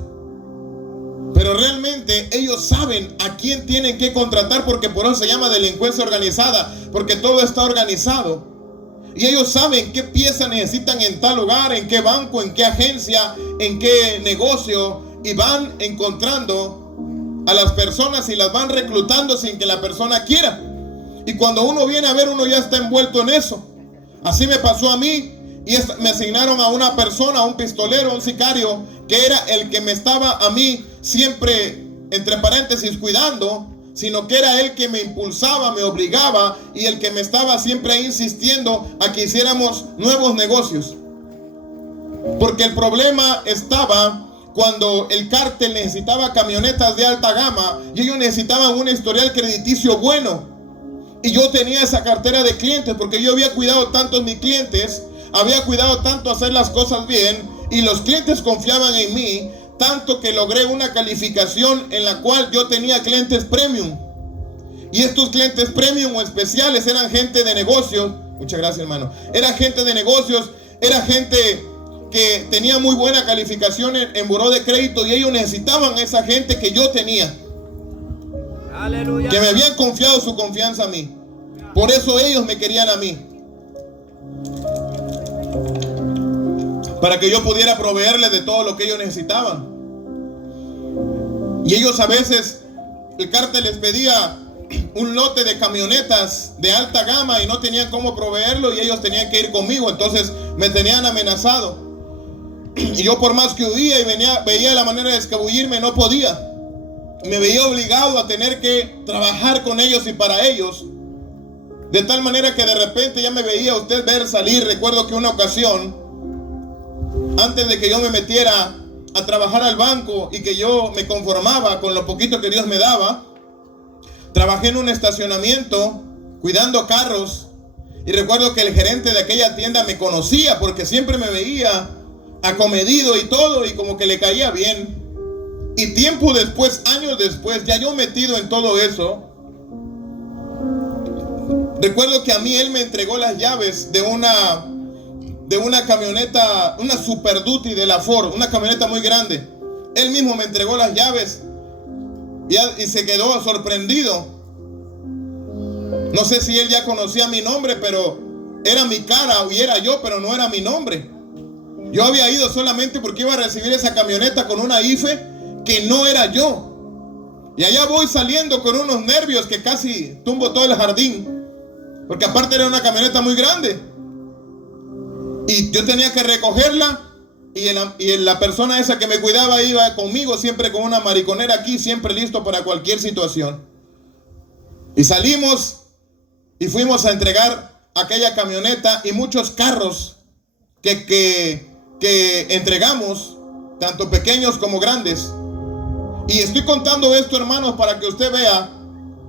Pero realmente ellos saben a quién tienen que contratar, porque por eso se llama delincuencia organizada, porque todo está organizado. Y ellos saben qué piezas necesitan en tal lugar, en qué banco, en qué agencia, en qué negocio, y van encontrando a las personas y las van reclutando sin que la persona quiera. Y cuando uno viene a ver, uno ya está envuelto en eso. Así me pasó a mí, y me asignaron a una persona, a un pistolero, a un sicario, que era el que me estaba a mí siempre, entre paréntesis, cuidando, sino que era él que me impulsaba, me obligaba, y el que me estaba siempre insistiendo a que hiciéramos nuevos negocios. Porque el problema estaba cuando el cártel necesitaba camionetas de alta gama y ellos necesitaban un historial crediticio bueno. Y yo tenía esa cartera de clientes porque yo había cuidado tanto a mis clientes, había cuidado tanto hacer las cosas bien, y los clientes confiaban en mí, tanto que logré una calificación en la cual yo tenía clientes premium. Y estos clientes premium o especiales eran gente de negocios. Muchas gracias, hermano. Era gente de negocios, era gente que tenía muy buena calificación en buró de crédito, y ellos necesitaban a esa gente que yo tenía. Aleluya. Que me habían confiado su confianza a mí. Por eso ellos me querían a mí, para que yo pudiera proveerles de todo lo que ellos necesitaban. Y ellos a veces, el cártel les pedía un lote de camionetas de alta gama y no tenían cómo proveerlo, y ellos tenían que ir conmigo. Entonces me tenían amenazado, y yo, por más que huía y veía la manera de escabullirme, no podía. Me veía obligado a tener que trabajar con ellos y para ellos, de tal manera que de repente ya me veía usted ver salir. Recuerdo que una ocasión, antes de que yo me metiera a trabajar al banco y que yo me conformaba con lo poquito que Dios me daba, trabajé en un estacionamiento cuidando carros. Y recuerdo que el gerente de aquella tienda me conocía porque siempre me veía acomedido y todo, y como que le caía bien. Y tiempo después, años después, ya yo metido en todo eso, recuerdo que a mí él me entregó las llaves de una camioneta, una Super Duty de la Ford, una camioneta muy grande. Él mismo me entregó las llaves y se quedó sorprendido. No sé si él ya conocía mi nombre, pero era mi cara y era yo, pero no era mi nombre. Yo había ido solamente porque iba a recibir esa camioneta con una IFE que no era yo. Y allá voy saliendo con unos nervios que casi tumbo todo el jardín, porque aparte era una camioneta muy grande. Y yo tenía que recogerla, y la persona esa que me cuidaba iba conmigo siempre con una mariconera aquí, siempre listo para cualquier situación. Y salimos y fuimos a entregar aquella camioneta y muchos carros que entregamos, tanto pequeños como grandes. Y estoy contando esto, hermanos, para que usted vea.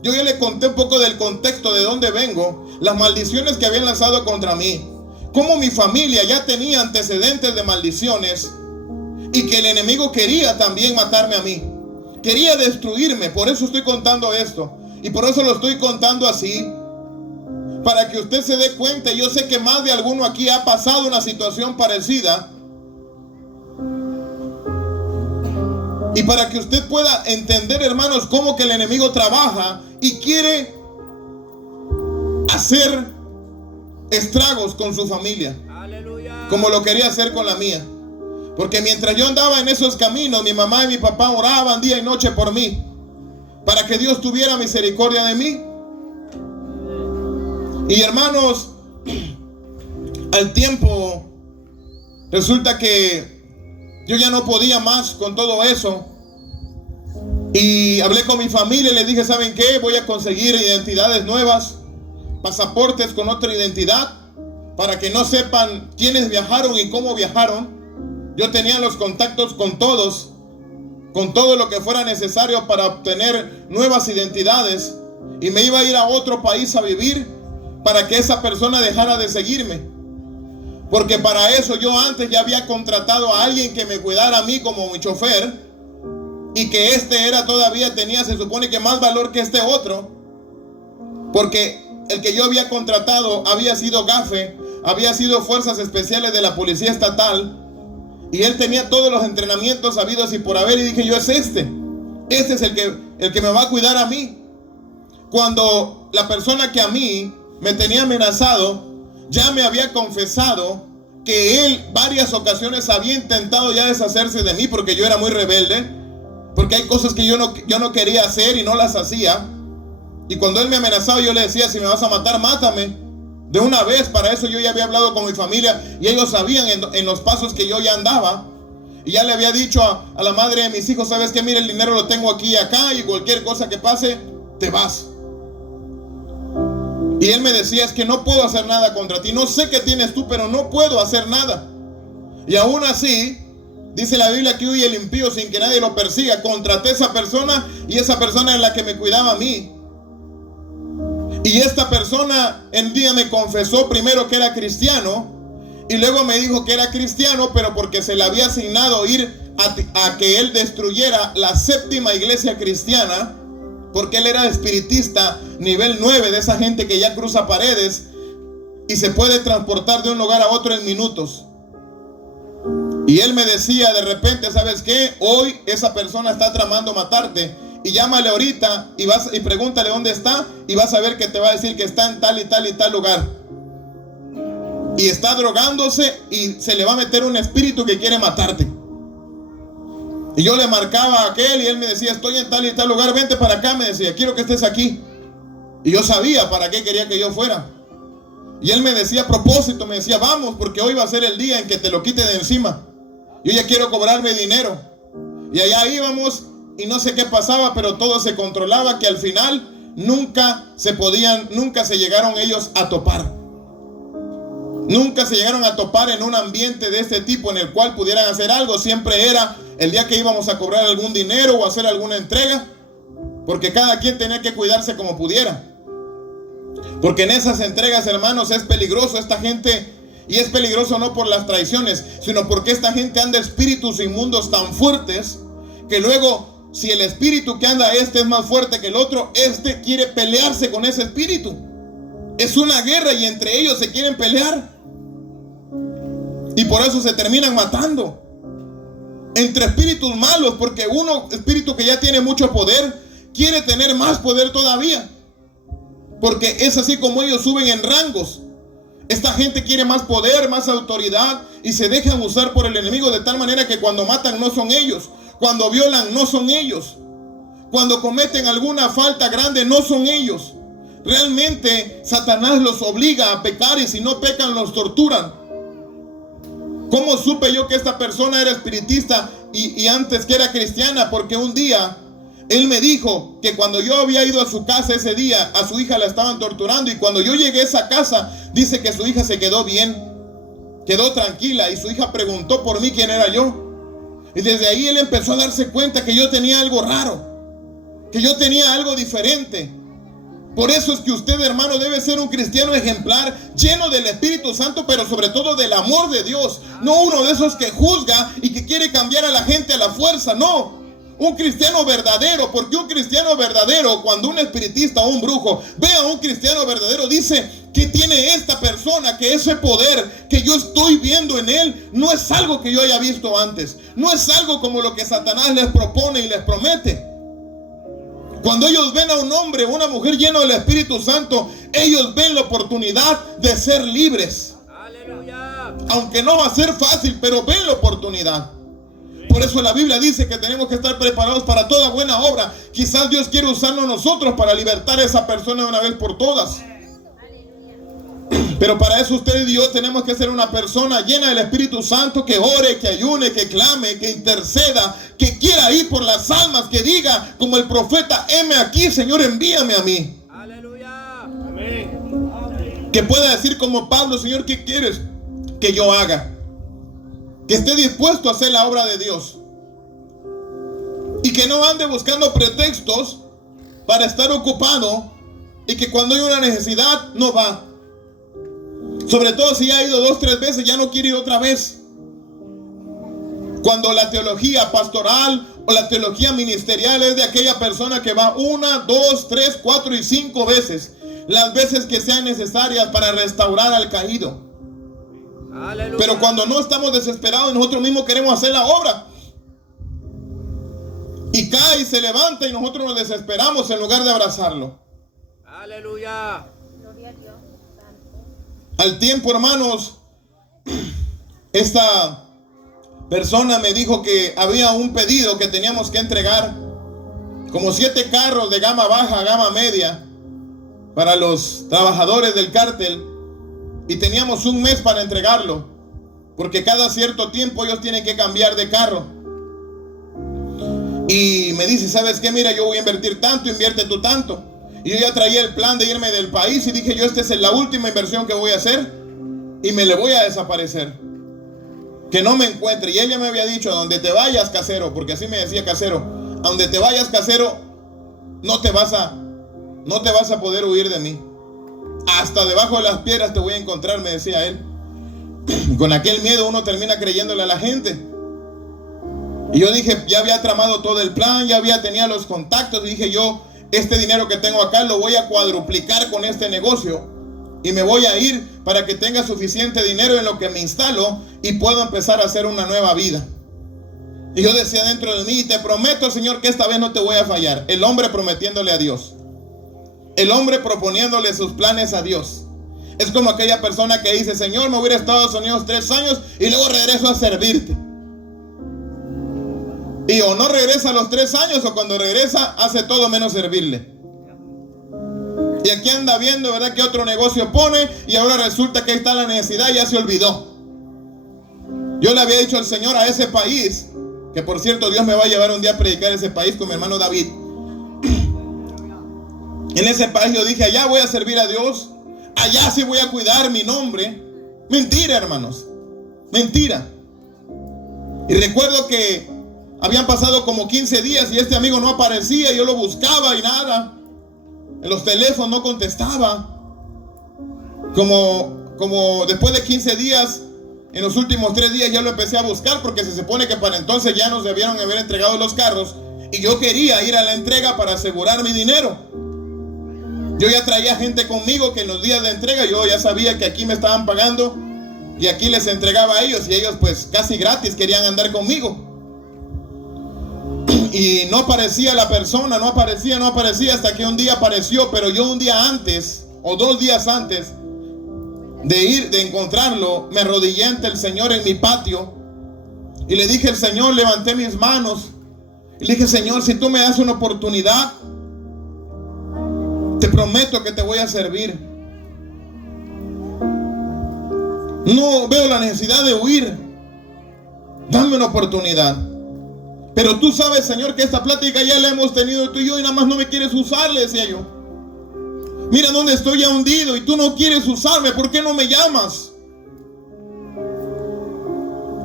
Yo ya le conté un poco del contexto de dónde vengo, las maldiciones que habían lanzado contra mí, cómo mi familia ya tenía antecedentes de maldiciones y que el enemigo quería también matarme a mí, quería destruirme. Por eso estoy contando esto, y por eso lo estoy contando así, para que usted se dé cuenta. Yo sé que más de alguno aquí ha pasado una situación parecida, y para que usted pueda entender, hermanos, cómo que el enemigo trabaja y quiere hacer estragos con su familia. Aleluya. Como lo quería hacer con la mía. Porque mientras yo andaba en esos caminos, mi mamá y mi papá oraban día y noche por mí, para que Dios tuviera misericordia de mí. Y hermanos, al tiempo resulta que yo ya no podía más con todo eso. Y hablé con mi familia y les dije, ¿saben qué? Voy a conseguir identidades nuevas, pasaportes con otra identidad, para que no sepan quiénes viajaron y cómo viajaron. Yo tenía los contactos con todos, con todo lo que fuera necesario para obtener nuevas identidades. Y me iba a ir a otro país a vivir para que esa persona dejara de seguirme. Porque para eso yo antes ya había contratado a alguien que me cuidara a mí como mi chofer, y que este era todavía, tenía, se supone que más valor que este otro, porque el que yo había contratado había sido gafe, había sido fuerzas especiales de la policía estatal, y él tenía todos los entrenamientos habidos y por haber. Y dije yo, es este es el que me va a cuidar a mí. Cuando la persona que a mí me tenía amenazado ya me había confesado que él varias ocasiones había intentado ya deshacerse de mí, porque yo era muy rebelde, porque hay cosas que yo no quería hacer y no las hacía. Y cuando él me amenazaba, yo le decía, si me vas a matar, mátame de una vez. Para eso yo ya había hablado con mi familia y ellos sabían en los pasos que yo ya andaba. Y ya le había dicho a la madre de mis hijos, ¿sabes qué? Mira, el dinero lo tengo aquí y acá, y cualquier cosa que pase, te vas. Y él me decía, es que no puedo hacer nada contra ti. No sé qué tienes tú, pero no puedo hacer nada. Y aún así, dice la Biblia que huye el impío sin que nadie lo persiga. Contraté a esa persona, y esa persona es la que me cuidaba a mí. Y esta persona en día me confesó primero que era cristiano, y luego me dijo que era cristiano, pero porque se le había asignado ir a que él destruyera la 7ª iglesia cristiana, porque él era espiritista nivel 9, de esa gente que ya cruza paredes y se puede transportar de un lugar a otro en minutos. Y él me decía de repente, ¿sabes qué? Hoy esa persona está tramando matarte, y llámale ahorita y pregúntale dónde está, y vas a ver que te va a decir que está en tal y tal y tal lugar, y está drogándose, y se le va a meter un espíritu que quiere matarte. Y yo le marcaba a aquel, y él me decía, estoy en tal y tal lugar, vente para acá, me decía, quiero que estés aquí. Y yo sabía para qué quería que yo fuera. Y él me decía a propósito, me decía, vamos, porque hoy va a ser el día en que te lo quite de encima. Yo ya quiero cobrarme dinero. Y allá íbamos, y no sé qué pasaba, pero todo se controlaba, que al final nunca se llegaron ellos a topar. Nunca se llegaron a topar en un ambiente de este tipo en el cual pudieran hacer algo. Siempre era el día que íbamos a cobrar algún dinero o hacer alguna entrega, porque cada quien tenía que cuidarse como pudiera. Porque en esas entregas, hermanos, es peligroso esta gente. Y es peligroso no por las traiciones, sino porque esta gente anda espíritus inmundos tan fuertes que luego, si el espíritu que anda es más fuerte que el otro, quiere pelearse con ese espíritu. Es una guerra y entre ellos se quieren pelear. Y por eso se terminan matando. Entre espíritus malos, porque uno, espíritu que ya tiene mucho poder, quiere tener más poder todavía. Porque es así como ellos suben en rangos. Esta gente quiere más poder, más autoridad y se dejan usar por el enemigo de tal manera que cuando matan no son ellos, cuando violan no son ellos, cuando cometen alguna falta grande no son ellos. Realmente Satanás los obliga a pecar y si no pecan los torturan. ¿Cómo supe yo que esta persona era espiritista y antes que era cristiana? Porque un día él me dijo que cuando yo había ido a su casa ese día, a su hija la estaban torturando. Y cuando yo llegué a esa casa, dice que su hija se quedó bien, quedó tranquila. Y su hija preguntó por mí quién era yo. Y desde ahí él empezó a darse cuenta que yo tenía algo raro, que yo tenía algo diferente. Por eso es que usted, hermano, debe ser un cristiano ejemplar, lleno del Espíritu Santo, pero sobre todo del amor de Dios. No uno de esos que juzga y que quiere cambiar a la gente a la fuerza, no. Un cristiano verdadero, porque un cristiano verdadero, cuando un espiritista o un brujo ve a un cristiano verdadero, dice que tiene esta persona, que ese poder que yo estoy viendo en él no es algo que yo haya visto antes, no es algo como lo que Satanás les propone y les promete. Cuando ellos ven a un hombre o una mujer lleno del Espíritu Santo, ellos ven la oportunidad de ser libres. Aleluya. Aunque no va a ser fácil, pero ven la oportunidad. Por eso la Biblia dice que tenemos que estar preparados para toda buena obra. Quizás Dios quiere usarnos nosotros para libertar a esa persona de una vez por todas. Pero para eso usted y yo tenemos que ser una persona llena del Espíritu Santo, que ore, que ayune, que clame, que interceda, que quiera ir por las almas, que diga como el profeta: heme aquí, Señor, envíame a mí. Aleluya. Amén. Que pueda decir como Pablo: Señor, ¿qué quieres que yo haga? Que esté dispuesto a hacer la obra de Dios. Y que no ande buscando pretextos para estar ocupado y que cuando hay una necesidad no va. Sobre todo si ya ha ido 2 o 3 veces, ya no quiere ir otra vez. Cuando la teología pastoral o la teología ministerial es de aquella persona que va 1, 2, 3, 4 y 5 veces, las veces que sean necesarias para restaurar al caído. Aleluya. Pero cuando no estamos desesperados, nosotros mismos queremos hacer la obra. Y cae y se levanta y nosotros nos desesperamos en lugar de abrazarlo. Aleluya. Al tiempo, hermanos, esta persona me dijo que había un pedido que teníamos que entregar, como 7 carros de gama baja, gama media, para los trabajadores del cártel. Y teníamos un mes para entregarlo, porque cada cierto tiempo ellos tienen que cambiar de carro. Y me dice: ¿sabes qué? Mira, yo voy a invertir tanto, invierte tú tanto. Y yo ya traía el plan de irme del país y dije yo: esta es la última inversión que voy a hacer y me le voy a desaparecer. Que no me encuentre. Y ella me había dicho: a donde te vayas, casero, porque así me decía casero, a donde te vayas, casero, no te vas a poder huir de mí. Hasta debajo de las piedras te voy a encontrar, me decía él. Con aquel miedo uno termina creyéndole a la gente. Y yo dije, ya había tramado todo el plan, tenía los contactos. Y dije yo: este dinero que tengo acá lo voy a cuadruplicar con este negocio. Y me voy a ir para que tenga suficiente dinero en lo que me instalo y puedo empezar a hacer una nueva vida. Y yo decía dentro de mí: te prometo, Señor, que esta vez no te voy a fallar. El hombre prometiéndole a Dios. El hombre proponiéndole sus planes a Dios. Es como aquella persona que dice: Señor, me voy a ir a Estados Unidos 3 años y luego regreso a servirte. Y o no regresa a los 3 años, o cuando regresa hace todo menos servirle. Y aquí anda viendo, ¿verdad?, que otro negocio pone, y ahora resulta que ahí está la necesidad y ya se olvidó. Yo le había dicho al Señor a ese país, que por cierto Dios me va a llevar un día a predicar ese país con mi hermano David. En ese país yo dije: allá voy a servir a Dios, allá sí voy a cuidar mi nombre. Mentira, hermanos, mentira. Y recuerdo que Habían pasado como 15 días y este amigo no aparecía. Yo lo buscaba y nada. En los teléfonos no contestaba. Como después de 15 días, en los últimos 3 días ya lo empecé a buscar, porque se supone que para entonces ya nos debieron haber entregado los carros. Y yo quería ir a la entrega para asegurar mi dinero. Yo ya traía gente conmigo que en los días de entrega yo ya sabía que aquí me estaban pagando y aquí les entregaba a ellos, y ellos pues casi gratis querían andar conmigo. Y no aparecía la persona, no aparecía hasta que un día apareció. Pero yo un día antes o 2 días antes de encontrarlo, me arrodillé ante el Señor en mi patio y le dije al Señor, levanté mis manos y le dije: Señor, si tú me das una oportunidad, te prometo que te voy a servir. No veo la necesidad de huir. Dame una oportunidad. Pero tú sabes, Señor, que esta plática ya la hemos tenido tú y yo, y nada más no me quieres usar, le decía yo. Mira dónde estoy ya hundido y tú no quieres usarme. ¿Por qué no me llamas?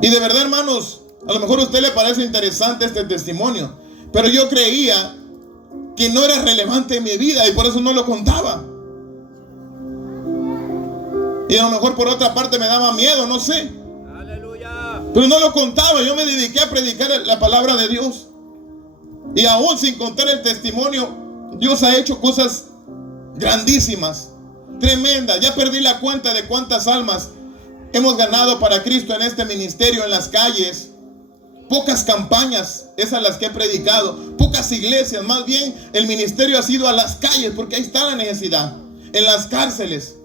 Y de verdad, hermanos, a lo mejor a usted le parece interesante este testimonio, pero yo creía que no era relevante en mi vida y por eso no lo contaba. Y a lo mejor por otra parte me daba miedo, no sé. Aleluya. Pero no lo contaba. Yo me dediqué a predicar la palabra de Dios. Y aún sin contar el testimonio, Dios ha hecho cosas grandísimas, tremendas. Ya perdí la cuenta de cuántas almas hemos ganado para Cristo en este ministerio, en las calles. Pocas campañas, esas las que he predicado. Pocas iglesias, más bien el ministerio ha sido a las calles, porque ahí está la necesidad. En las cárceles,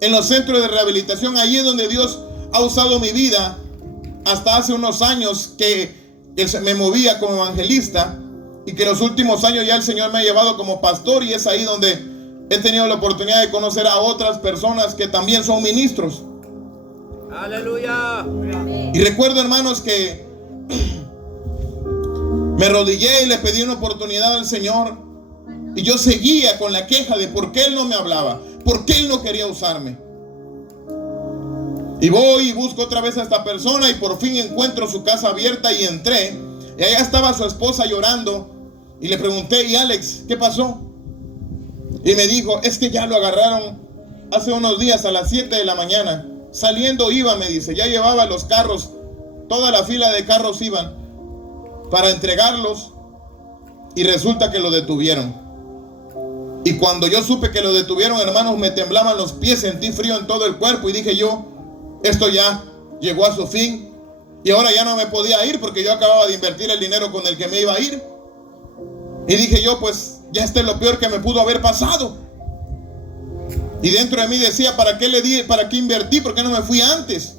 en los centros de rehabilitación, ahí es donde Dios ha usado mi vida. Hasta hace unos años que me movía como evangelista, y que los últimos años ya el Señor me ha llevado como pastor, y es ahí donde he tenido la oportunidad de conocer a otras personas que también son ministros. Aleluya. Y recuerdo, hermanos, que me arrodillé y le pedí una oportunidad al Señor, y yo seguía con la queja de por qué Él no me hablaba, por qué Él no quería usarme. Y voy y busco otra vez a esta persona, y por fin encuentro su casa abierta y entré, y allá estaba su esposa llorando. Y le pregunté: ¿y Alex, qué pasó? Y me dijo: es que ya lo agarraron hace unos días a las 7 de la mañana. Saliendo iba, me dice, ya llevaba los carros, toda la fila de carros iban para entregarlos, y resulta que lo detuvieron. Y cuando yo supe que lo detuvieron, hermanos, me temblaban los pies, sentí frío en todo el cuerpo, y dije yo: esto ya llegó a su fin, y ahora ya no me podía ir, porque yo acababa de invertir el dinero con el que me iba a ir. Y dije yo: pues ya este es lo peor que me pudo haber pasado. Y dentro de mí decía: ¿para qué le di? ¿Para qué invertí? ¿Por qué no me fui antes?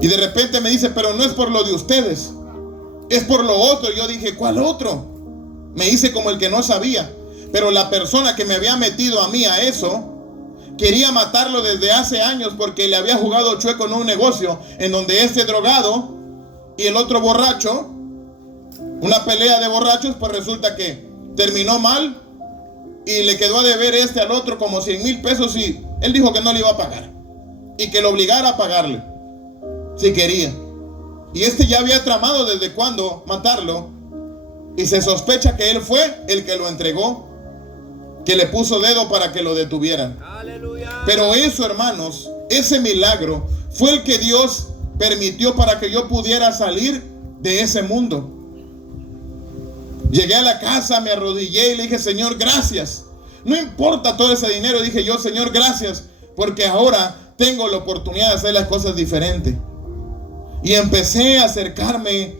Y de repente me dice: pero no es por lo de ustedes, es por lo otro. Y yo dije: ¿cuál otro? Me hice como el que no sabía. Pero la persona que me había metido a mí a eso quería matarlo desde hace años, porque le había jugado chueco en un negocio en donde este drogado y el otro borracho, una pelea de borrachos, pues resulta que terminó mal y le quedó a deber al otro como 100,000 pesos, y él dijo que no le iba a pagar y que lo obligara a pagarle si quería. Y este ya había tramado desde cuándo matarlo, y se sospecha que él fue el que lo entregó, que le puso dedo para que lo detuvieran. Aleluya. Pero eso, hermanos, ese milagro fue el que Dios permitió para que yo pudiera salir de ese mundo. Llegué a la casa, me arrodillé y le dije: Señor, gracias. No importa todo ese dinero, dije yo: Señor, gracias, porque ahora tengo la oportunidad de hacer las cosas diferentes. Y empecé a acercarme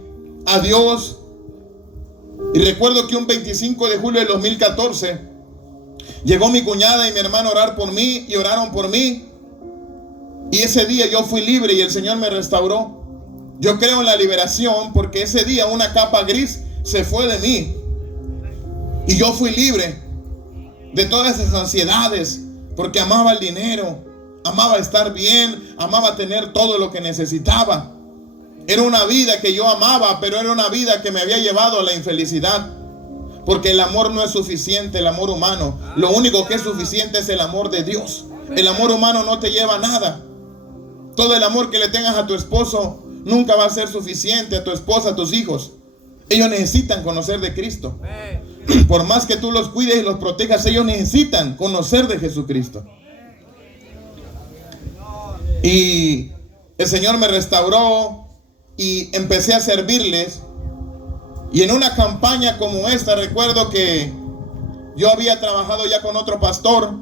a Dios. Y recuerdo que un 25 de julio del 2014 llegó mi cuñada y mi hermano a orar por mí, y oraron por mí. Y ese día yo fui libre y el Señor me restauró. Yo creo en la liberación, porque ese día una capa gris se fue de mí y yo fui libre de todas esas ansiedades, porque amaba el dinero, amaba estar bien, amaba tener todo lo que necesitaba. Era una vida que yo amaba, pero era una vida que me había llevado a la infelicidad, porque el amor no es suficiente, el amor humano. Lo único que es suficiente es el amor de Dios. El amor humano no te lleva a nada. Todo el amor que le tengas a tu esposo nunca va a ser suficiente, a tu esposa, a tus hijos. Ellos necesitan conocer de Cristo. Por más que tú los cuides y los protejas, ellos necesitan conocer de Jesucristo. Y el Señor me restauró y empecé a servirles. Y en una campaña como esta, recuerdo que yo había trabajado ya con otro pastor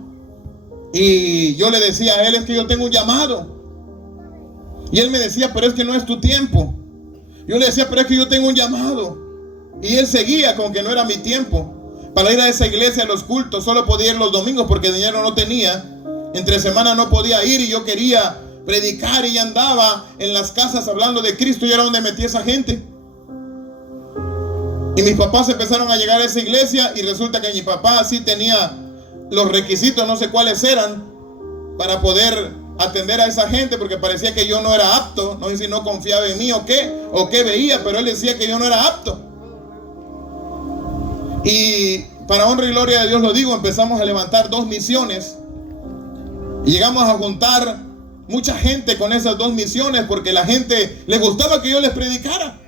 y yo le decía a él, es que yo tengo un llamado. Y él me decía, pero es que no es tu tiempo. Yo le decía, pero es que yo tengo un llamado. Y él seguía con que no era mi tiempo. Para ir a esa iglesia a los cultos solo podía ir los domingos porque dinero no tenía. Entre semana no podía ir y yo quería predicar y andaba en las casas hablando de Cristo y era donde metía esa gente. Y mis papás empezaron a llegar a esa iglesia y resulta que mi papá sí tenía los requisitos, no sé cuáles eran, para poder atender a esa gente, porque parecía que yo no era apto. No sé si no confiaba en mí o qué veía, pero él decía que yo no era apto. Y para honra y gloria de Dios lo digo, empezamos a levantar 2 misiones y llegamos a juntar mucha gente con esas 2 misiones porque la gente les gustaba que yo les predicara.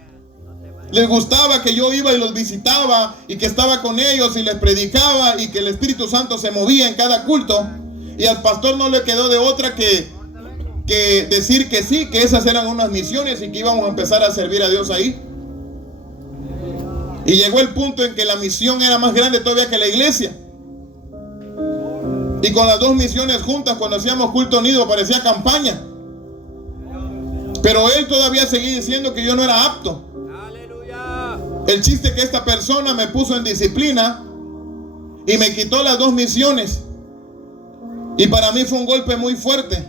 Les gustaba que yo iba y los visitaba y que estaba con ellos y les predicaba y que el Espíritu Santo se movía en cada culto. Y al pastor no le quedó de otra que decir que sí, que esas eran unas misiones y que íbamos a empezar a servir a Dios ahí. Y llegó el punto en que la misión era más grande todavía que la iglesia. Y con las 2 misiones juntas, cuando hacíamos culto unido, parecía campaña. Pero él todavía seguía diciendo que yo no era apto. El chiste es que esta persona me puso en disciplina y me quitó las 2 misiones. Y para mí fue un golpe muy fuerte,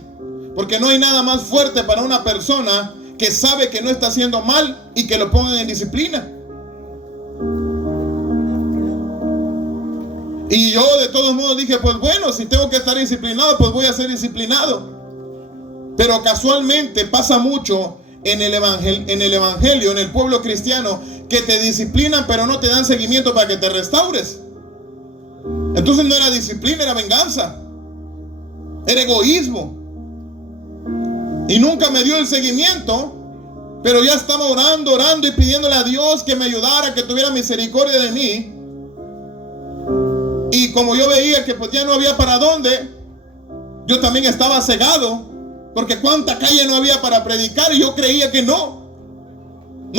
porque no hay nada más fuerte para una persona que sabe que no está haciendo mal y que lo pongan en disciplina. Y yo de todos modos dije, pues bueno, si tengo que estar disciplinado, pues voy a ser disciplinado. Pero casualmente pasa mucho en el evangelio, en el pueblo cristiano, que te disciplinan pero no te dan seguimiento para que te restaures. Entonces no era disciplina, era venganza, era egoísmo. Y nunca me dio el seguimiento, pero ya estaba orando y pidiéndole a Dios que me ayudara, que tuviera misericordia de mí. Y como yo veía que pues ya no había para dónde, yo también estaba cegado, porque cuánta calle no había para predicar y yo creía que no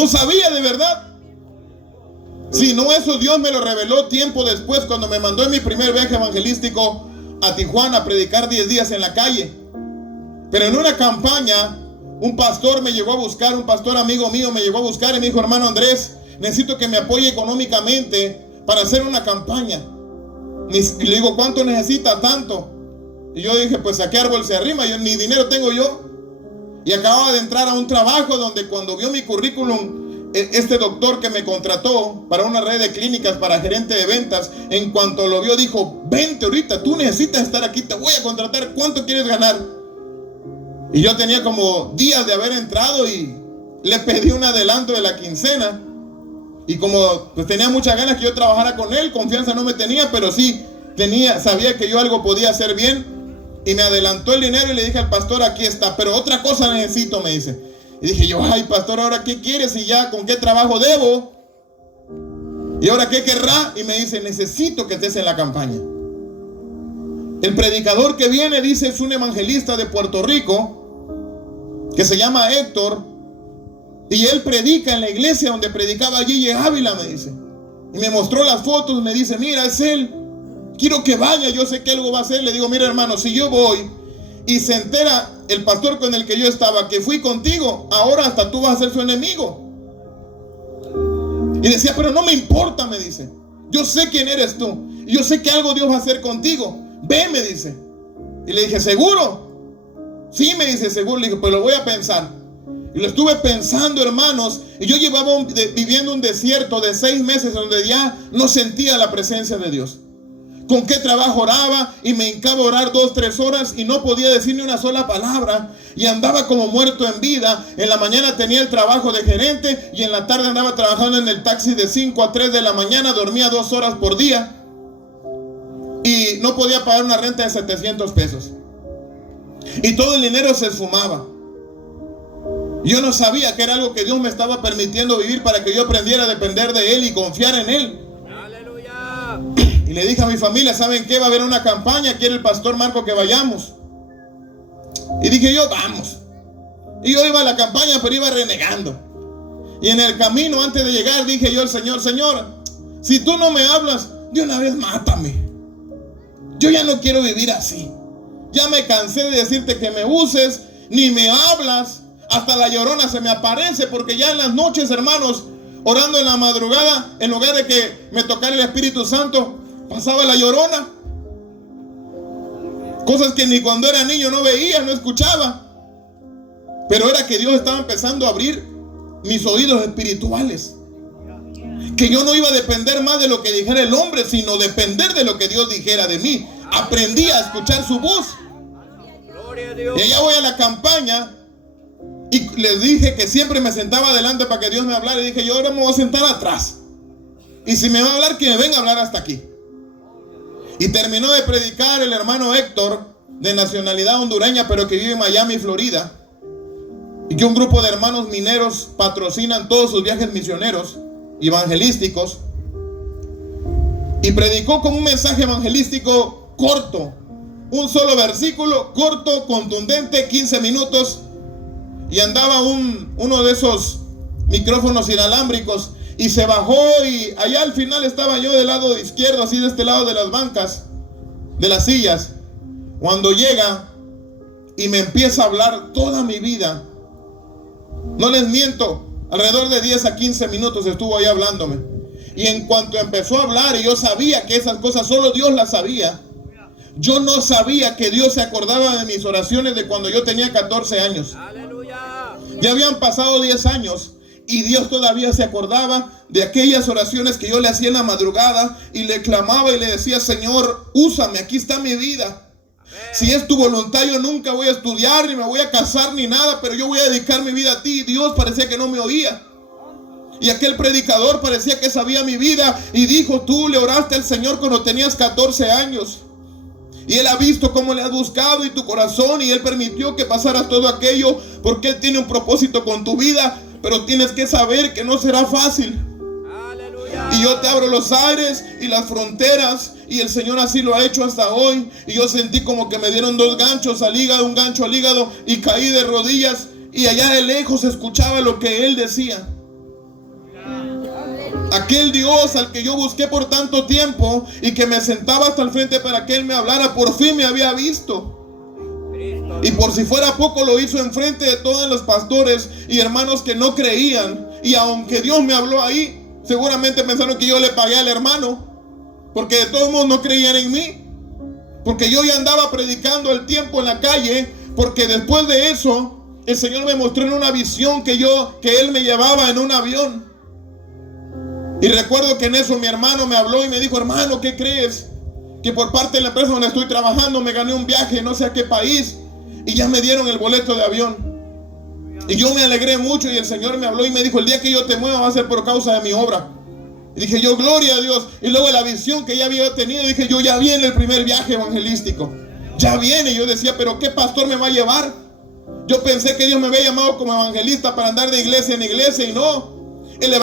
sabía de verdad. Si no, eso Dios me lo reveló tiempo después, cuando me mandó en mi primer viaje evangelístico a Tijuana a predicar 10 días en la calle. Pero en una campaña, un pastor me llegó a buscar, un pastor amigo mío me llegó a buscar y me dijo, hermano Andrés, necesito que me apoye económicamente para hacer una campaña. Y le digo, ¿cuánto necesita? Tanto. Y yo dije, pues ¿a qué árbol se arrima? Yo ni dinero tengo yo. Y acababa de entrar a un trabajo donde cuando vio mi currículum, este doctor que me contrató para una red de clínicas para gerente de ventas, en cuanto lo vio dijo, vente ahorita, tú necesitas estar aquí, te voy a contratar, ¿cuánto quieres ganar? Y yo tenía como días de haber entrado y le pedí un adelanto de la quincena. Y como pues tenía muchas ganas que yo trabajara con él, confianza no me tenía, pero sí sabía que yo algo podía hacer bien. Y me adelantó el dinero y le dije al pastor, aquí está, pero otra cosa necesito, me dice. Y dije yo, ay pastor, ¿ahora qué quieres? Y ya, ¿con qué trabajo debo? ¿Y ahora qué querrá? Y me dice, necesito que estés en la campaña. El predicador que viene, dice, es un evangelista de Puerto Rico, que se llama Héctor. Y él predica en la iglesia donde predicaba Gigi Ávila, me dice. Y me mostró las fotos, me dice, mira, es él. Quiero que vaya, yo sé que algo va a hacer. Le digo, mira hermano, si yo voy y se entera el pastor con el que yo estaba que fui contigo, ahora hasta tú vas a ser su enemigo. Y decía, pero no me importa, me dice. Yo sé quién eres tú. Y yo sé que algo Dios va a hacer contigo. Ve, me dice. Y le dije, ¿seguro? Sí, me dice, seguro. Le dije, pues lo voy a pensar. Y lo estuve pensando, hermanos. Y yo llevaba viviendo un desierto de 6 meses donde ya no sentía la presencia de Dios. ¿Con qué trabajo oraba? Y me hincaba a orar 2-3 horas y no podía decir ni una sola palabra. Y andaba como muerto en vida. En la mañana tenía el trabajo de gerente y en la tarde andaba trabajando en el taxi de 5 a 3 de la mañana. Dormía 2 horas por día. Y no podía pagar una renta de 700 pesos. Y todo el dinero se esfumaba. Yo no sabía que era algo que Dios me estaba permitiendo vivir para que yo aprendiera a depender de Él y confiar en Él. Aleluya. Y le dije a mi familia, ¿saben qué? Va a haber una campaña, quiere el pastor Marco que vayamos. Y dije yo, vamos. Y yo iba a la campaña, pero iba renegando. Y en el camino, antes de llegar, dije yo al Señor, Señor, si tú no me hablas, de una vez mátame. Yo ya no quiero vivir así. Ya me cansé de decirte que me uses, ni me hablas. Hasta la llorona se me aparece, porque ya en las noches, hermanos, orando en la madrugada, en lugar de que me tocara el Espíritu Santo, pasaba la llorona. Cosas que ni cuando era niño no veía, no escuchaba. Pero era que Dios estaba empezando a abrir mis oídos espirituales. Que yo no iba a depender más de lo que dijera el hombre, sino depender de lo que Dios dijera de mí. Aprendí a escuchar su voz. Gloria a Dios. Y allá voy a la campaña. Y les dije que siempre me sentaba adelante para que Dios me hablara. Y dije, yo ahora me voy a sentar atrás. Y si me va a hablar, que me venga a hablar hasta aquí. Y terminó de predicar el hermano Héctor, de nacionalidad hondureña, pero que vive en Miami, Florida. Y que un grupo de hermanos mineros patrocinan todos sus viajes misioneros, evangelísticos. Y predicó con un mensaje evangelístico corto. Un solo versículo, corto, contundente, 15 minutos. Y andaba uno de esos micrófonos inalámbricos. Y se bajó y allá al final estaba yo del lado izquierdo, así de este lado de las bancas, de las sillas. Cuando llega y me empieza a hablar toda mi vida. No les miento, alrededor de 10 a 15 minutos estuvo ahí hablándome. Y en cuanto empezó a hablar, y yo sabía que esas cosas solo Dios las sabía. Yo no sabía que Dios se acordaba de mis oraciones de cuando yo tenía 14 años. Aleluya. Ya habían pasado 10 años y Dios todavía se acordaba de aquellas oraciones que yo le hacía en la madrugada y le clamaba y le decía, Señor, úsame, aquí está mi vida. Si es tu voluntad, yo nunca voy a estudiar, ni me voy a casar, ni nada, pero yo voy a dedicar mi vida a ti. Y Dios parecía que no me oía. Y aquel predicador parecía que sabía mi vida y dijo, tú le oraste al Señor cuando tenías 14 años. Y Él ha visto cómo le has buscado y tu corazón, y Él permitió que pasara todo aquello porque Él tiene un propósito con tu vida, pero tienes que saber que no será fácil. Aleluya. Y yo te abro los aires y las fronteras, y el Señor así lo ha hecho hasta hoy. Y yo sentí como que me dieron dos ganchos al hígado, un gancho al hígado, y caí de rodillas, y allá de lejos escuchaba lo que Él decía. Aquel Dios al que yo busqué por tanto tiempo y que me sentaba hasta el frente para que Él me hablara, por fin me había visto. Cristo. Y por si fuera poco, lo hizo enfrente de todos los pastores y hermanos que no creían. Y aunque Dios me habló ahí, seguramente pensaron que yo le pagué al hermano, porque de todos modos no creían en mí, porque yo ya andaba predicando el tiempo en la calle. Porque después de eso el Señor me mostró en una visión que Él me llevaba en un avión. Y recuerdo que en eso mi hermano me habló y me dijo, hermano, ¿qué crees? Que por parte de la empresa donde estoy trabajando me gané un viaje no sé a qué país y ya me dieron el boleto de avión. Y yo me alegré mucho y el Señor me habló y me dijo, el día que yo te mueva va a ser por causa de mi obra. Y dije yo, gloria a Dios. Y luego la visión que ya había tenido, dije yo, ya viene el primer viaje evangelístico. Ya viene. Y yo decía, pero ¿qué pastor me va a llevar? Yo pensé que Dios me había llamado como evangelista para andar de iglesia en iglesia y no. El